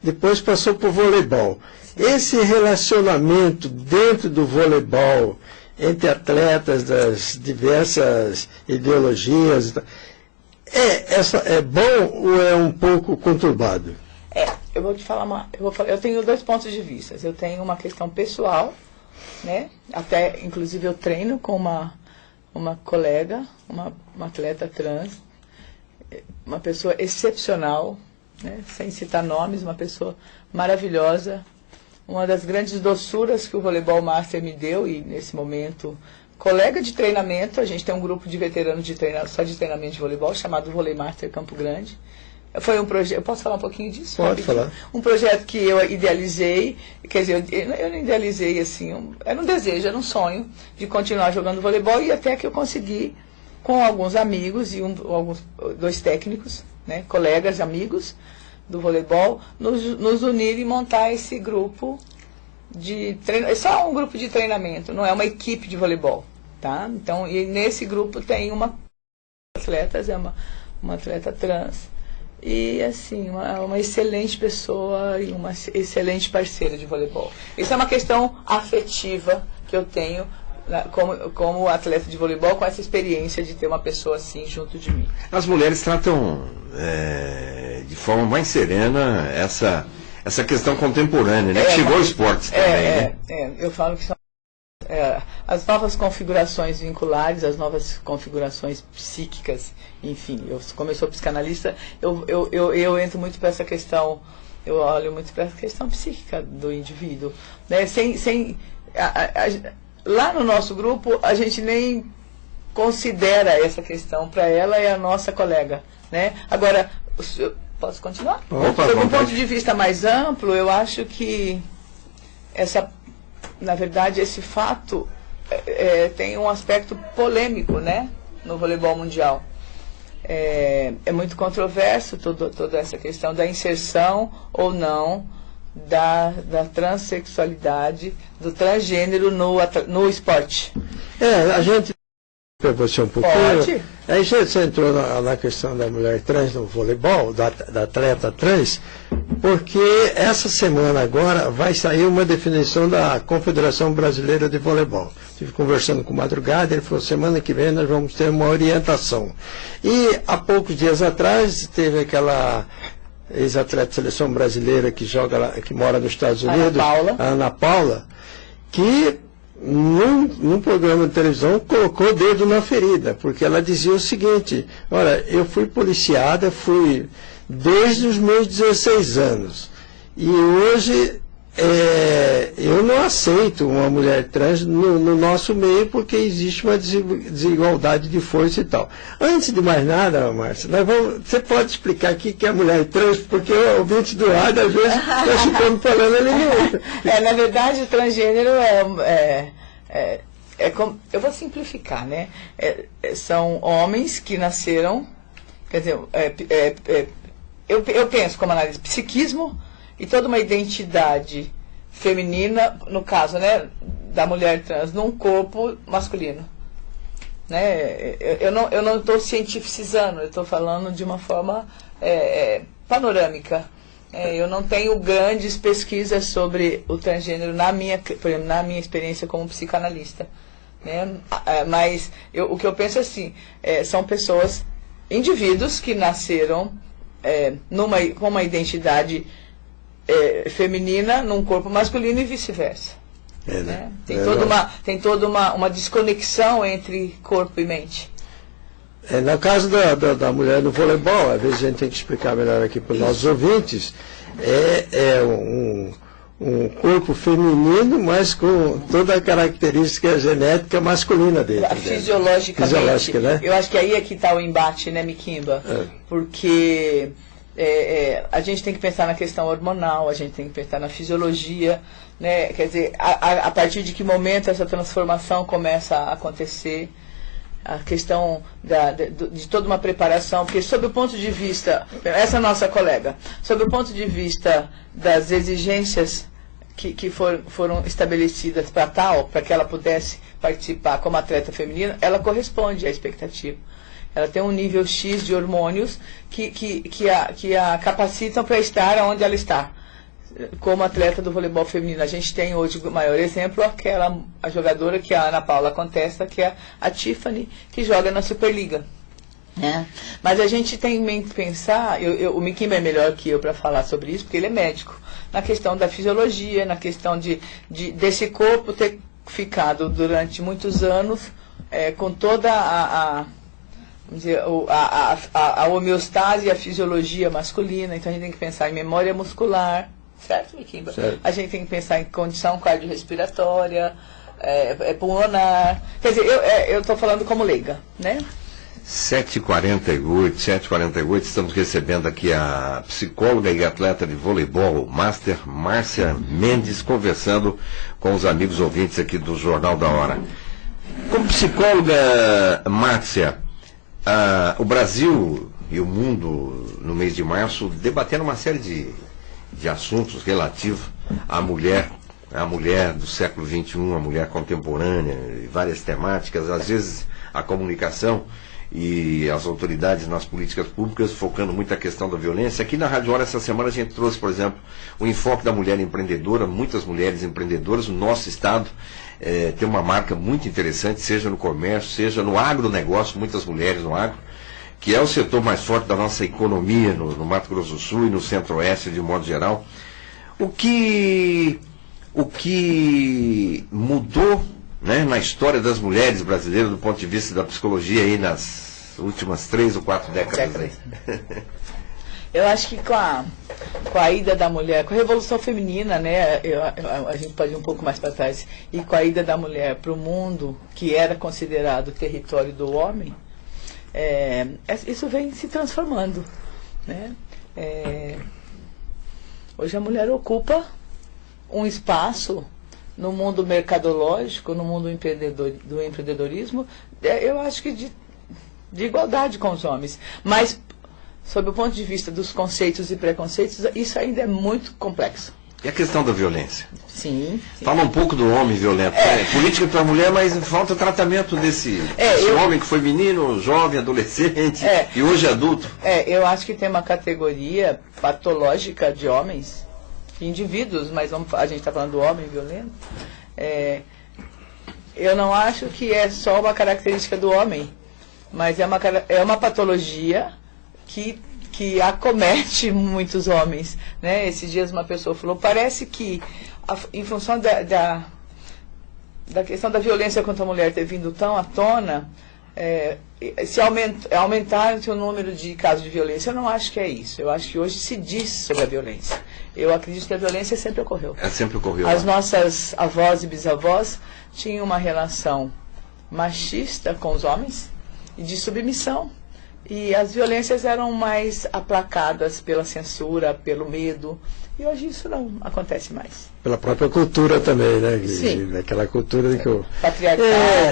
Depois passou para o voleibol. Esse relacionamento dentro do voleibol, entre atletas das diversas ideologias, é bom ou é um pouco conturbado? Eu vou te falar eu tenho 2 pontos de vista. Eu tenho uma questão pessoal, né? Até, inclusive, eu treino com uma colega, uma atleta trans, uma pessoa excepcional, né? Sem citar nomes, uma pessoa maravilhosa, uma das grandes doçuras que o Voleibol Master me deu, e nesse momento, colega de treinamento, a gente tem um grupo de veteranos só de treinamento de voleibol, chamado Volei Master Campo Grande. Foi um projeto, eu posso falar um pouquinho disso? Pode falar. Um projeto que eu idealizei, quer dizer, eu não idealizei assim, era um desejo, era um sonho de continuar jogando voleibol, e até que eu consegui, com alguns amigos e 2 técnicos, né, colegas, amigos do voleibol, nos unir e montar esse grupo de treinamento. É só um grupo de treinamento, não é uma equipe de voleibol, tá? Então, e nesse grupo tem uma atleta trans, e assim, uma excelente pessoa e uma excelente parceira de voleibol. Isso é uma questão afetiva que eu tenho como atleta de voleibol, com essa experiência de ter uma pessoa assim junto de mim. As mulheres tratam de forma mais serena essa questão contemporânea, né? Que chegou ao esporte também, né? Eu falo que são as novas configurações vinculares, as novas configurações psíquicas, enfim. Como eu sou psicanalista, eu entro muito para essa questão, eu olho muito para essa questão psíquica do indivíduo, né? Lá no nosso grupo, a gente nem considera essa questão, para ela é a nossa colega, né? Agora, posso continuar? Sob um ponto de vista mais amplo, eu acho que na verdade, esse fato tem um aspecto polêmico, né, no voleibol mundial. É muito controverso toda essa questão da inserção ou não da transexualidade, do transgênero no esporte. A gente... Para você um pouquinho. Pode. Aí você entrou na questão da mulher trans no voleibol, da atleta trans, porque essa semana agora vai sair uma definição da Confederação Brasileira de Voleibol. Estive conversando com o Madrugada, ele falou, semana que vem nós vamos ter uma orientação. E há poucos dias atrás teve aquela ex-atleta de seleção brasileira que joga lá, que mora nos Estados Unidos, a Ana Paula, que num programa de televisão colocou o dedo na ferida, porque ela dizia o seguinte: olha, eu fui policiada, desde os meus 16 anos, e hoje eu não aceito uma mulher trans no nosso meio, porque existe uma desigualdade de força e tal. Antes de mais nada, Márcia, você pode explicar o que é mulher trans, porque o ouvinte do rádio às vezes está ficando falando ali no... Na verdade, o transgênero eu vou simplificar, né? São homens que nasceram, quer dizer, eu penso como análise psiquismo e toda uma identidade feminina, no caso, né, da mulher trans, num corpo masculino. Né? Eu não estou cientificizando, eu estou falando de uma forma panorâmica. Eu não tenho grandes pesquisas sobre o transgênero na minha experiência como psicanalista. Né? Mas o que eu penso assim, são pessoas, indivíduos que nasceram com uma identidade feminina num corpo masculino e vice-versa. Né? Tem toda uma desconexão entre corpo e mente. No caso da mulher no voleibol, às vezes a gente tem que explicar melhor aqui para os nossos ouvintes, um corpo feminino, mas com toda a característica genética masculina dele. Fisiologicamente. Né? Eu acho que aí é que está o embate, né, Miquimba? Porque a gente tem que pensar na questão hormonal, a gente tem que pensar na fisiologia, né? Quer dizer, a partir de que momento essa transformação começa a acontecer, a questão de toda uma preparação, porque sob o ponto de vista, essa nossa colega, sob o ponto de vista das exigências que foram estabelecidas para que ela pudesse participar como atleta feminina, ela corresponde à expectativa. Ela tem um nível X de hormônios que a capacitam para estar onde ela está. Como atleta do voleibol feminino, a gente tem hoje o maior exemplo, a jogadora que a Ana Paula contesta, que é a Tiffany, que joga na Superliga. Mas a gente tem que pensar, o Miquimba é melhor que eu para falar sobre isso, porque ele é médico, na questão da fisiologia, na questão desse corpo ter ficado durante muitos anos com toda a homeostase e a fisiologia masculina. Então a gente tem que pensar em memória muscular, certo, Miquimba? Certo. A gente tem que pensar em condição cardiorrespiratória, pulmonar. Quer dizer, eu estou falando como leiga, né? 7h48, estamos recebendo aqui a psicóloga e atleta de voleibol, Master Márcia Mendes, conversando com os amigos ouvintes aqui do Jornal da Hora. Como psicóloga, Márcia, o Brasil e o mundo, no mês de março, debateram uma série de assuntos relativos à mulher do século XXI, a mulher contemporânea, várias temáticas, às vezes a comunicação e as autoridades nas políticas públicas, focando muito a questão da violência. Aqui na Rádio Hora, essa semana, a gente trouxe, por exemplo, o enfoque da mulher empreendedora, muitas mulheres empreendedoras. O nosso estado tem uma marca muito interessante, seja no comércio, seja no agronegócio, muitas mulheres no agro, que é o setor mais forte da nossa economia no Mato Grosso do Sul e no Centro-Oeste, de modo geral. O que mudou, né, na história das mulheres brasileiras, do ponto de vista da psicologia, aí nas últimas 3 ou 4 décadas? Aí? Eu acho que com a ida da mulher, com a Revolução Feminina, né, a gente pode ir um pouco mais para trás, e com a ida da mulher para o mundo que era considerado território do homem, isso vem se transformando, né? Hoje a mulher ocupa um espaço no mundo mercadológico, no mundo do empreendedorismo, eu acho que de igualdade com os homens. Mas, sob o ponto de vista dos conceitos e preconceitos, isso ainda é muito complexo. E a questão da violência? Sim. Fala um pouco do homem violento. Política para a mulher, mas falta tratamento desse homem que foi menino, jovem, adolescente e hoje adulto. Eu acho que tem uma categoria patológica de homens, indivíduos, mas a gente está falando do homem violento. Eu não acho que é só uma característica do homem, mas é uma patologia que acomete muitos homens, né? Esses dias uma pessoa falou, parece que em função da questão da violência contra a mulher ter vindo tão à tona, aumentar o número de casos de violência. Eu não acho que é isso. Eu acho que hoje se diz sobre a violência. Eu acredito que a violência sempre ocorreu. Sempre ocorreu. As nossas avós e bisavós tinham uma relação machista com os homens e de submissão. E as violências eram mais aplacadas pela censura, pelo medo. E hoje isso não acontece mais. Pela própria cultura também, né? Sim. Aquela cultura que patriarcal,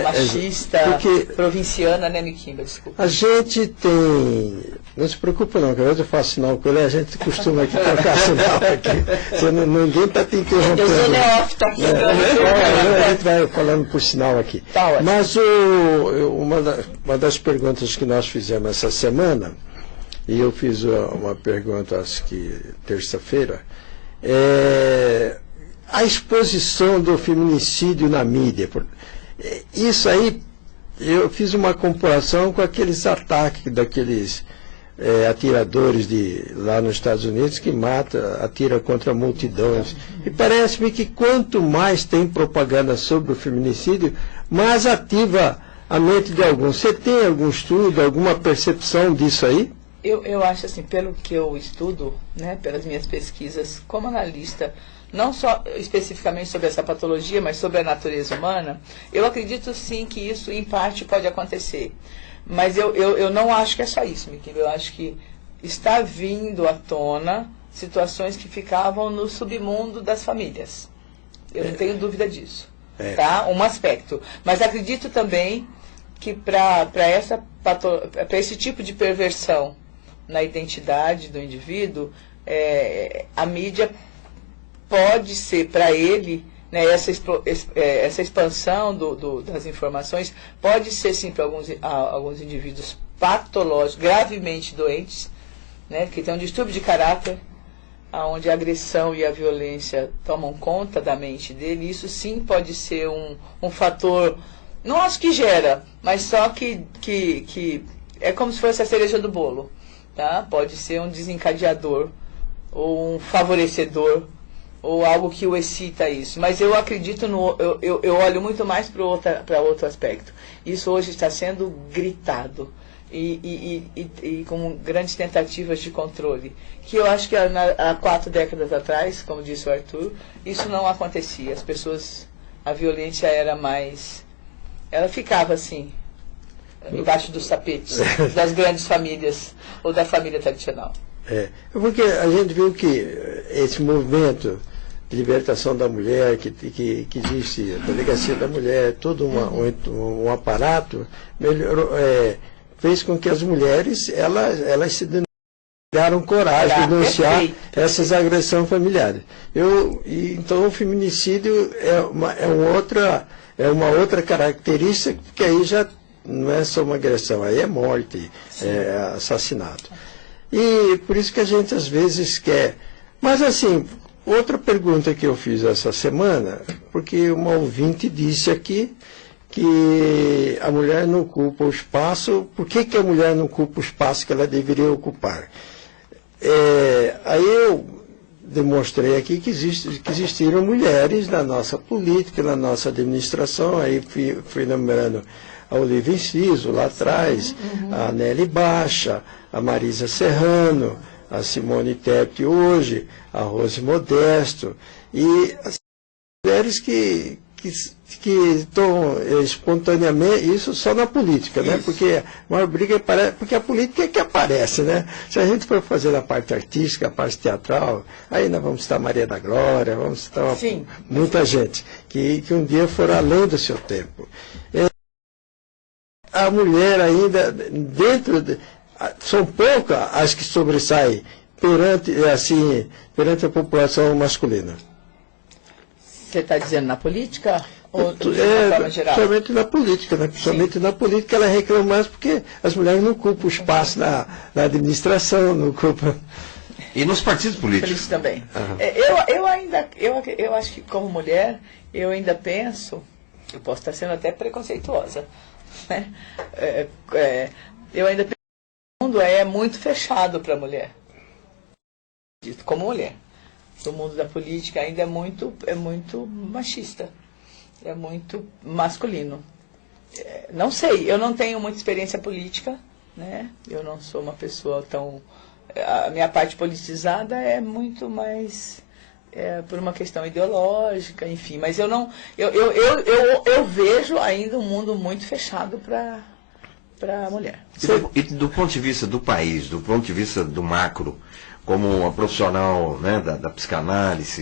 machista, provinciana, né, Miquimba? Desculpa. A gente tem... Não se preocupa não, que às vezes eu faço sinal com ele, a gente costuma aqui trocar sinal aqui. Ninguém está te interrompendo. Eu sou neófito aqui. A gente vai falando por sinal aqui. Tá, mas uma das perguntas que nós fizemos essa semana, e eu fiz uma pergunta, acho que terça-feira, a exposição do feminicídio na mídia. Isso aí, eu fiz uma comparação com aqueles ataques daqueles atiradores lá nos Estados Unidos que atira contra multidões. E parece-me que quanto mais tem propaganda sobre o feminicídio, mais ativa a mente de alguns. Você tem algum estudo, alguma percepção disso aí? Eu acho assim, pelo que eu estudo, né, pelas minhas pesquisas como analista, não só especificamente sobre essa patologia, mas sobre a natureza humana, eu acredito sim que isso em parte pode acontecer. Mas eu não acho que é só isso, Miquel. Eu acho que está vindo à tona situações que ficavam no submundo das famílias. Eu não tenho dúvida disso. Tá? Um aspecto. Mas acredito também que para esse tipo de perversão na identidade do indivíduo, a mídia pode ser para ele, né, essa expansão das informações pode ser sim para alguns indivíduos patológicos, gravemente doentes, né, que têm um distúrbio de caráter, onde a agressão e a violência tomam conta da mente dele. Isso sim pode ser um fator, não acho que gera, mas só que é como se fosse a cereja do bolo. Tá? Pode ser um desencadeador ou um favorecedor ou algo que o excita a isso. Mas eu acredito eu olho muito mais para outro aspecto. Isso hoje está sendo gritado e com grandes tentativas de controle. Que eu acho que há 4 décadas atrás, como disse o Arthur, isso não acontecia. A violência era mais... Ela ficava assim, embaixo dos tapetes das grandes famílias ou da família tradicional. Porque a gente viu que esse movimento de libertação da mulher, que existe a delegacia da mulher, todo um aparato, fez com que as mulheres elas se deram coragem de denunciar essas agressões familiares. Então o feminicídio é uma outra característica que aí já não é só uma agressão, aí é morte, é assassinato. E por isso que a gente às vezes quer. Mas assim, outra pergunta que eu fiz essa semana, porque uma ouvinte disse aqui que a mulher não ocupa o espaço. Por que a mulher não ocupa o espaço que ela deveria ocupar? Aí eu demonstrei aqui que existiram mulheres na nossa política, na nossa administração, aí fui lembrando a Olivia Inciso lá atrás, a Nelly Baixa, a Marisa Serrano, a Simone Tebet hoje, a Rose Modesto, e as mulheres que estão espontaneamente, isso só na política, né? Porque a maior briga porque a política é que aparece, né? Se a gente for fazer a parte artística, a parte teatral, aí nós vamos citar Maria da Glória, vamos citar muita gente que um dia for além do seu tempo. A mulher ainda, são poucas as que sobressaem perante a população masculina. Você está dizendo na política ou de uma forma geral? Somente na política, né? Somente na política ela reclama mais porque as mulheres não ocupam o espaço na administração, não ocupam. E nos partidos políticos também. Eu acho que como mulher, eu ainda penso, eu posso estar sendo até preconceituosa, né? Eu ainda penso que o mundo é muito fechado para a mulher. Como mulher. O mundo da política ainda é muito machista, é muito masculino. Não sei, eu não tenho muita experiência política, né? Eu não sou uma pessoa tão... A minha parte politizada é muito mais por uma questão ideológica, enfim. Mas eu não... Eu vejo ainda um mundo muito fechado para a mulher. E do ponto de vista do país, do ponto de vista do macro, como uma profissional, né, da psicanálise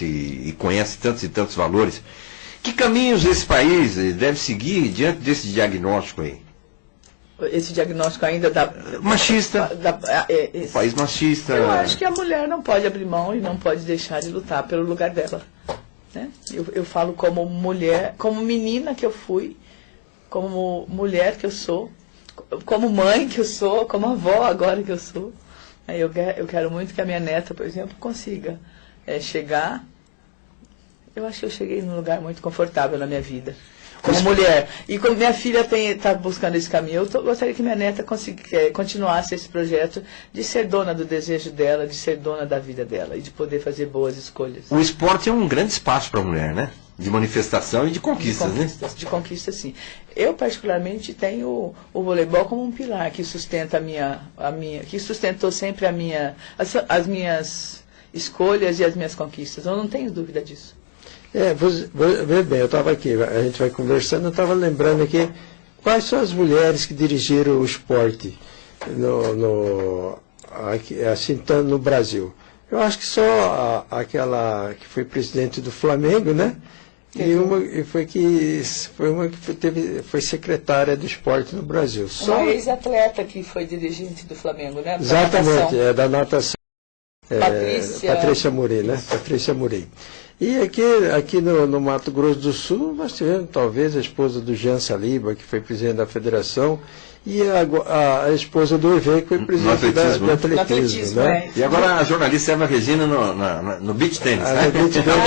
e conhece tantos e tantos valores, que caminhos esse país deve seguir diante desse diagnóstico aí? Esse diagnóstico ainda machista, país machista. Eu acho que a mulher não pode abrir mão e não pode deixar de lutar pelo lugar dela, né? Eu falo como mulher, como menina que eu fui, como mulher que eu sou, como mãe que eu sou, como avó agora que eu sou. Eu quero muito que a minha neta, por exemplo, consiga chegar. Eu acho que eu cheguei num lugar muito confortável na minha vida, como mulher. E como minha filha está buscando esse caminho, eu gostaria que minha neta continuasse esse projeto de ser dona do desejo dela, de ser dona da vida dela e de poder fazer boas escolhas. O esporte é um grande espaço para a mulher, né? De manifestação e de conquistas, né? De conquistas, sim. Eu, particularmente, tenho o voleibol como um pilar que sustenta que sustentou sempre as minhas escolhas e as minhas conquistas. Eu não tenho dúvida disso. Veja bem, eu estava aqui, a gente vai conversando, eu estava lembrando aqui quais são as mulheres que dirigiram o esporte no Brasil. Eu acho que só aquela que foi presidente do Flamengo, né? Foi uma que foi secretária do esporte no Brasil. Uma ex-atleta que foi dirigente do Flamengo, né? Exatamente, da natação. Patrícia Amorim, né? Patrícia Amorim. E aqui no Mato Grosso do Sul, nós tivemos talvez a esposa do Jean Saliba, que foi presidente da federação, e a esposa do Hervé, que foi presidente do atletismo. Né? E agora a jornalista Eva Regina no beach tennis, né? No beach tennis,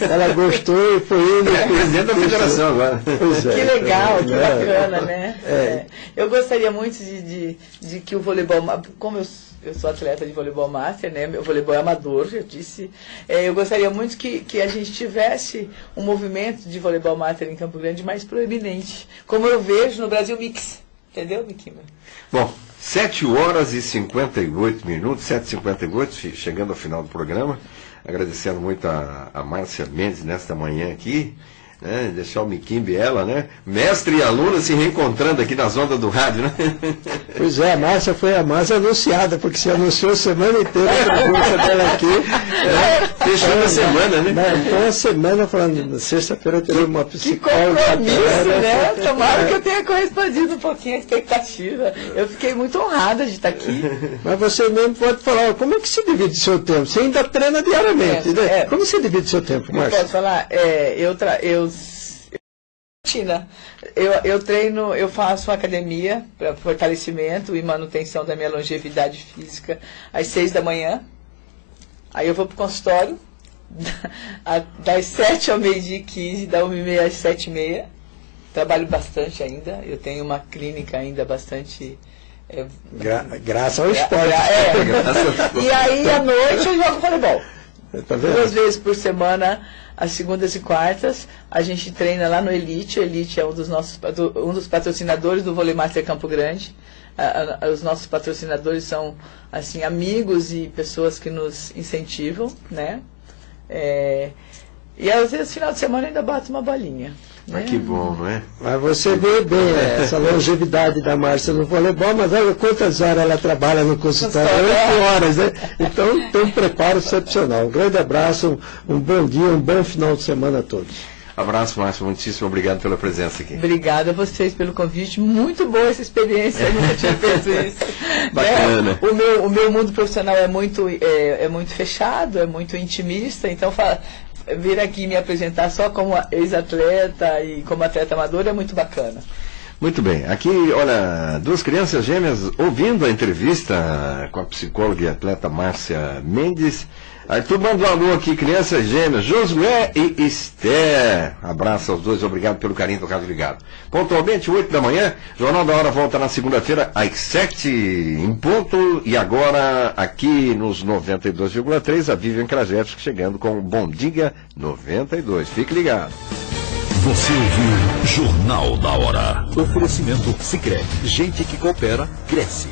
ela gostou e foi indo. Presidente da federação agora. Que legal, que bacana, né? Eu gostaria muito de que o voleibol, como eu sou atleta de voleibol master, né? Meu voleibol é amador, já disse. Eu gostaria muito que a gente tivesse um movimento de voleibol master em Campo Grande mais proeminente, como eu vejo no Brasil Mix. Entendeu, Miquima? Bom, 7h58, 7h58, chegando ao final do programa. Agradecendo muito a Márcia Mendes nesta manhã aqui. né? Deixar o Miquim Biela, né? Mestre e aluna se reencontrando aqui nas ondas do rádio, né? Pois é, a Márcia foi a mais anunciada, porque se anunciou a semana inteira a presença dela aqui. Fechou a semana, né? Então, uma semana falando, sexta-feira eu terei uma psicóloga. Que compromisso, né? Tomara que eu tenha correspondido um pouquinho à expectativa. Eu fiquei muito honrada de estar aqui. Mas você mesmo pode falar, como é que se divide o seu tempo? Você ainda treina diariamente, né? Como você divide o seu tempo, Márcia? Posso falar? Eu treino, eu faço academia para fortalecimento e manutenção da minha longevidade física às 6 da manhã. Aí eu vou para o consultório, das 7 ao meio-dia e 15, da 1h30 às 7h30. Trabalho bastante ainda, eu tenho uma clínica ainda bastante... Graças ao esporte. E aí, à noite, eu jogo voleibol. Tá vendo? 2 vezes por semana, às segundas e quartas, a gente treina lá no Elite. O Elite é um dos patrocinadores do Vôlei Master Campo Grande. Os nossos patrocinadores são assim, amigos e pessoas que nos incentivam, né? E às vezes, final de semana, ainda bato uma bolinha. Mas que bom, não é? Mas você vê bem essa longevidade da Márcia no voleibol, mas olha quantas horas ela trabalha no consultório, 8 horas, né? Então tem um preparo excepcional. Um grande abraço, um bom dia, um bom final de semana a todos. Abraço, Márcia, muitíssimo obrigado pela presença aqui. Obrigada a vocês pelo convite, muito boa essa experiência, eu nunca tinha feito isso. Bacana. O meu mundo profissional é muito fechado, é muito intimista, então vir aqui me apresentar só como ex-atleta e como atleta amador é muito bacana. Muito bem. Aqui, olha, 2 crianças gêmeas ouvindo a entrevista com a psicóloga e atleta Márcia Mendes. Arthur manda um alô aqui, crianças gêmeas, Josué e Esther. Abraço aos dois, obrigado pelo carinho do Rádio Ligado. Pontualmente, 8 da manhã, Jornal da Hora volta na segunda-feira às 7 em ponto. E agora, aqui nos 92,3, a Vivian Krajewski chegando com o Bom Dia 92. Fique ligado. Você ouviu Jornal da Hora. Oferecimento Sicredi. Gente que coopera, cresce.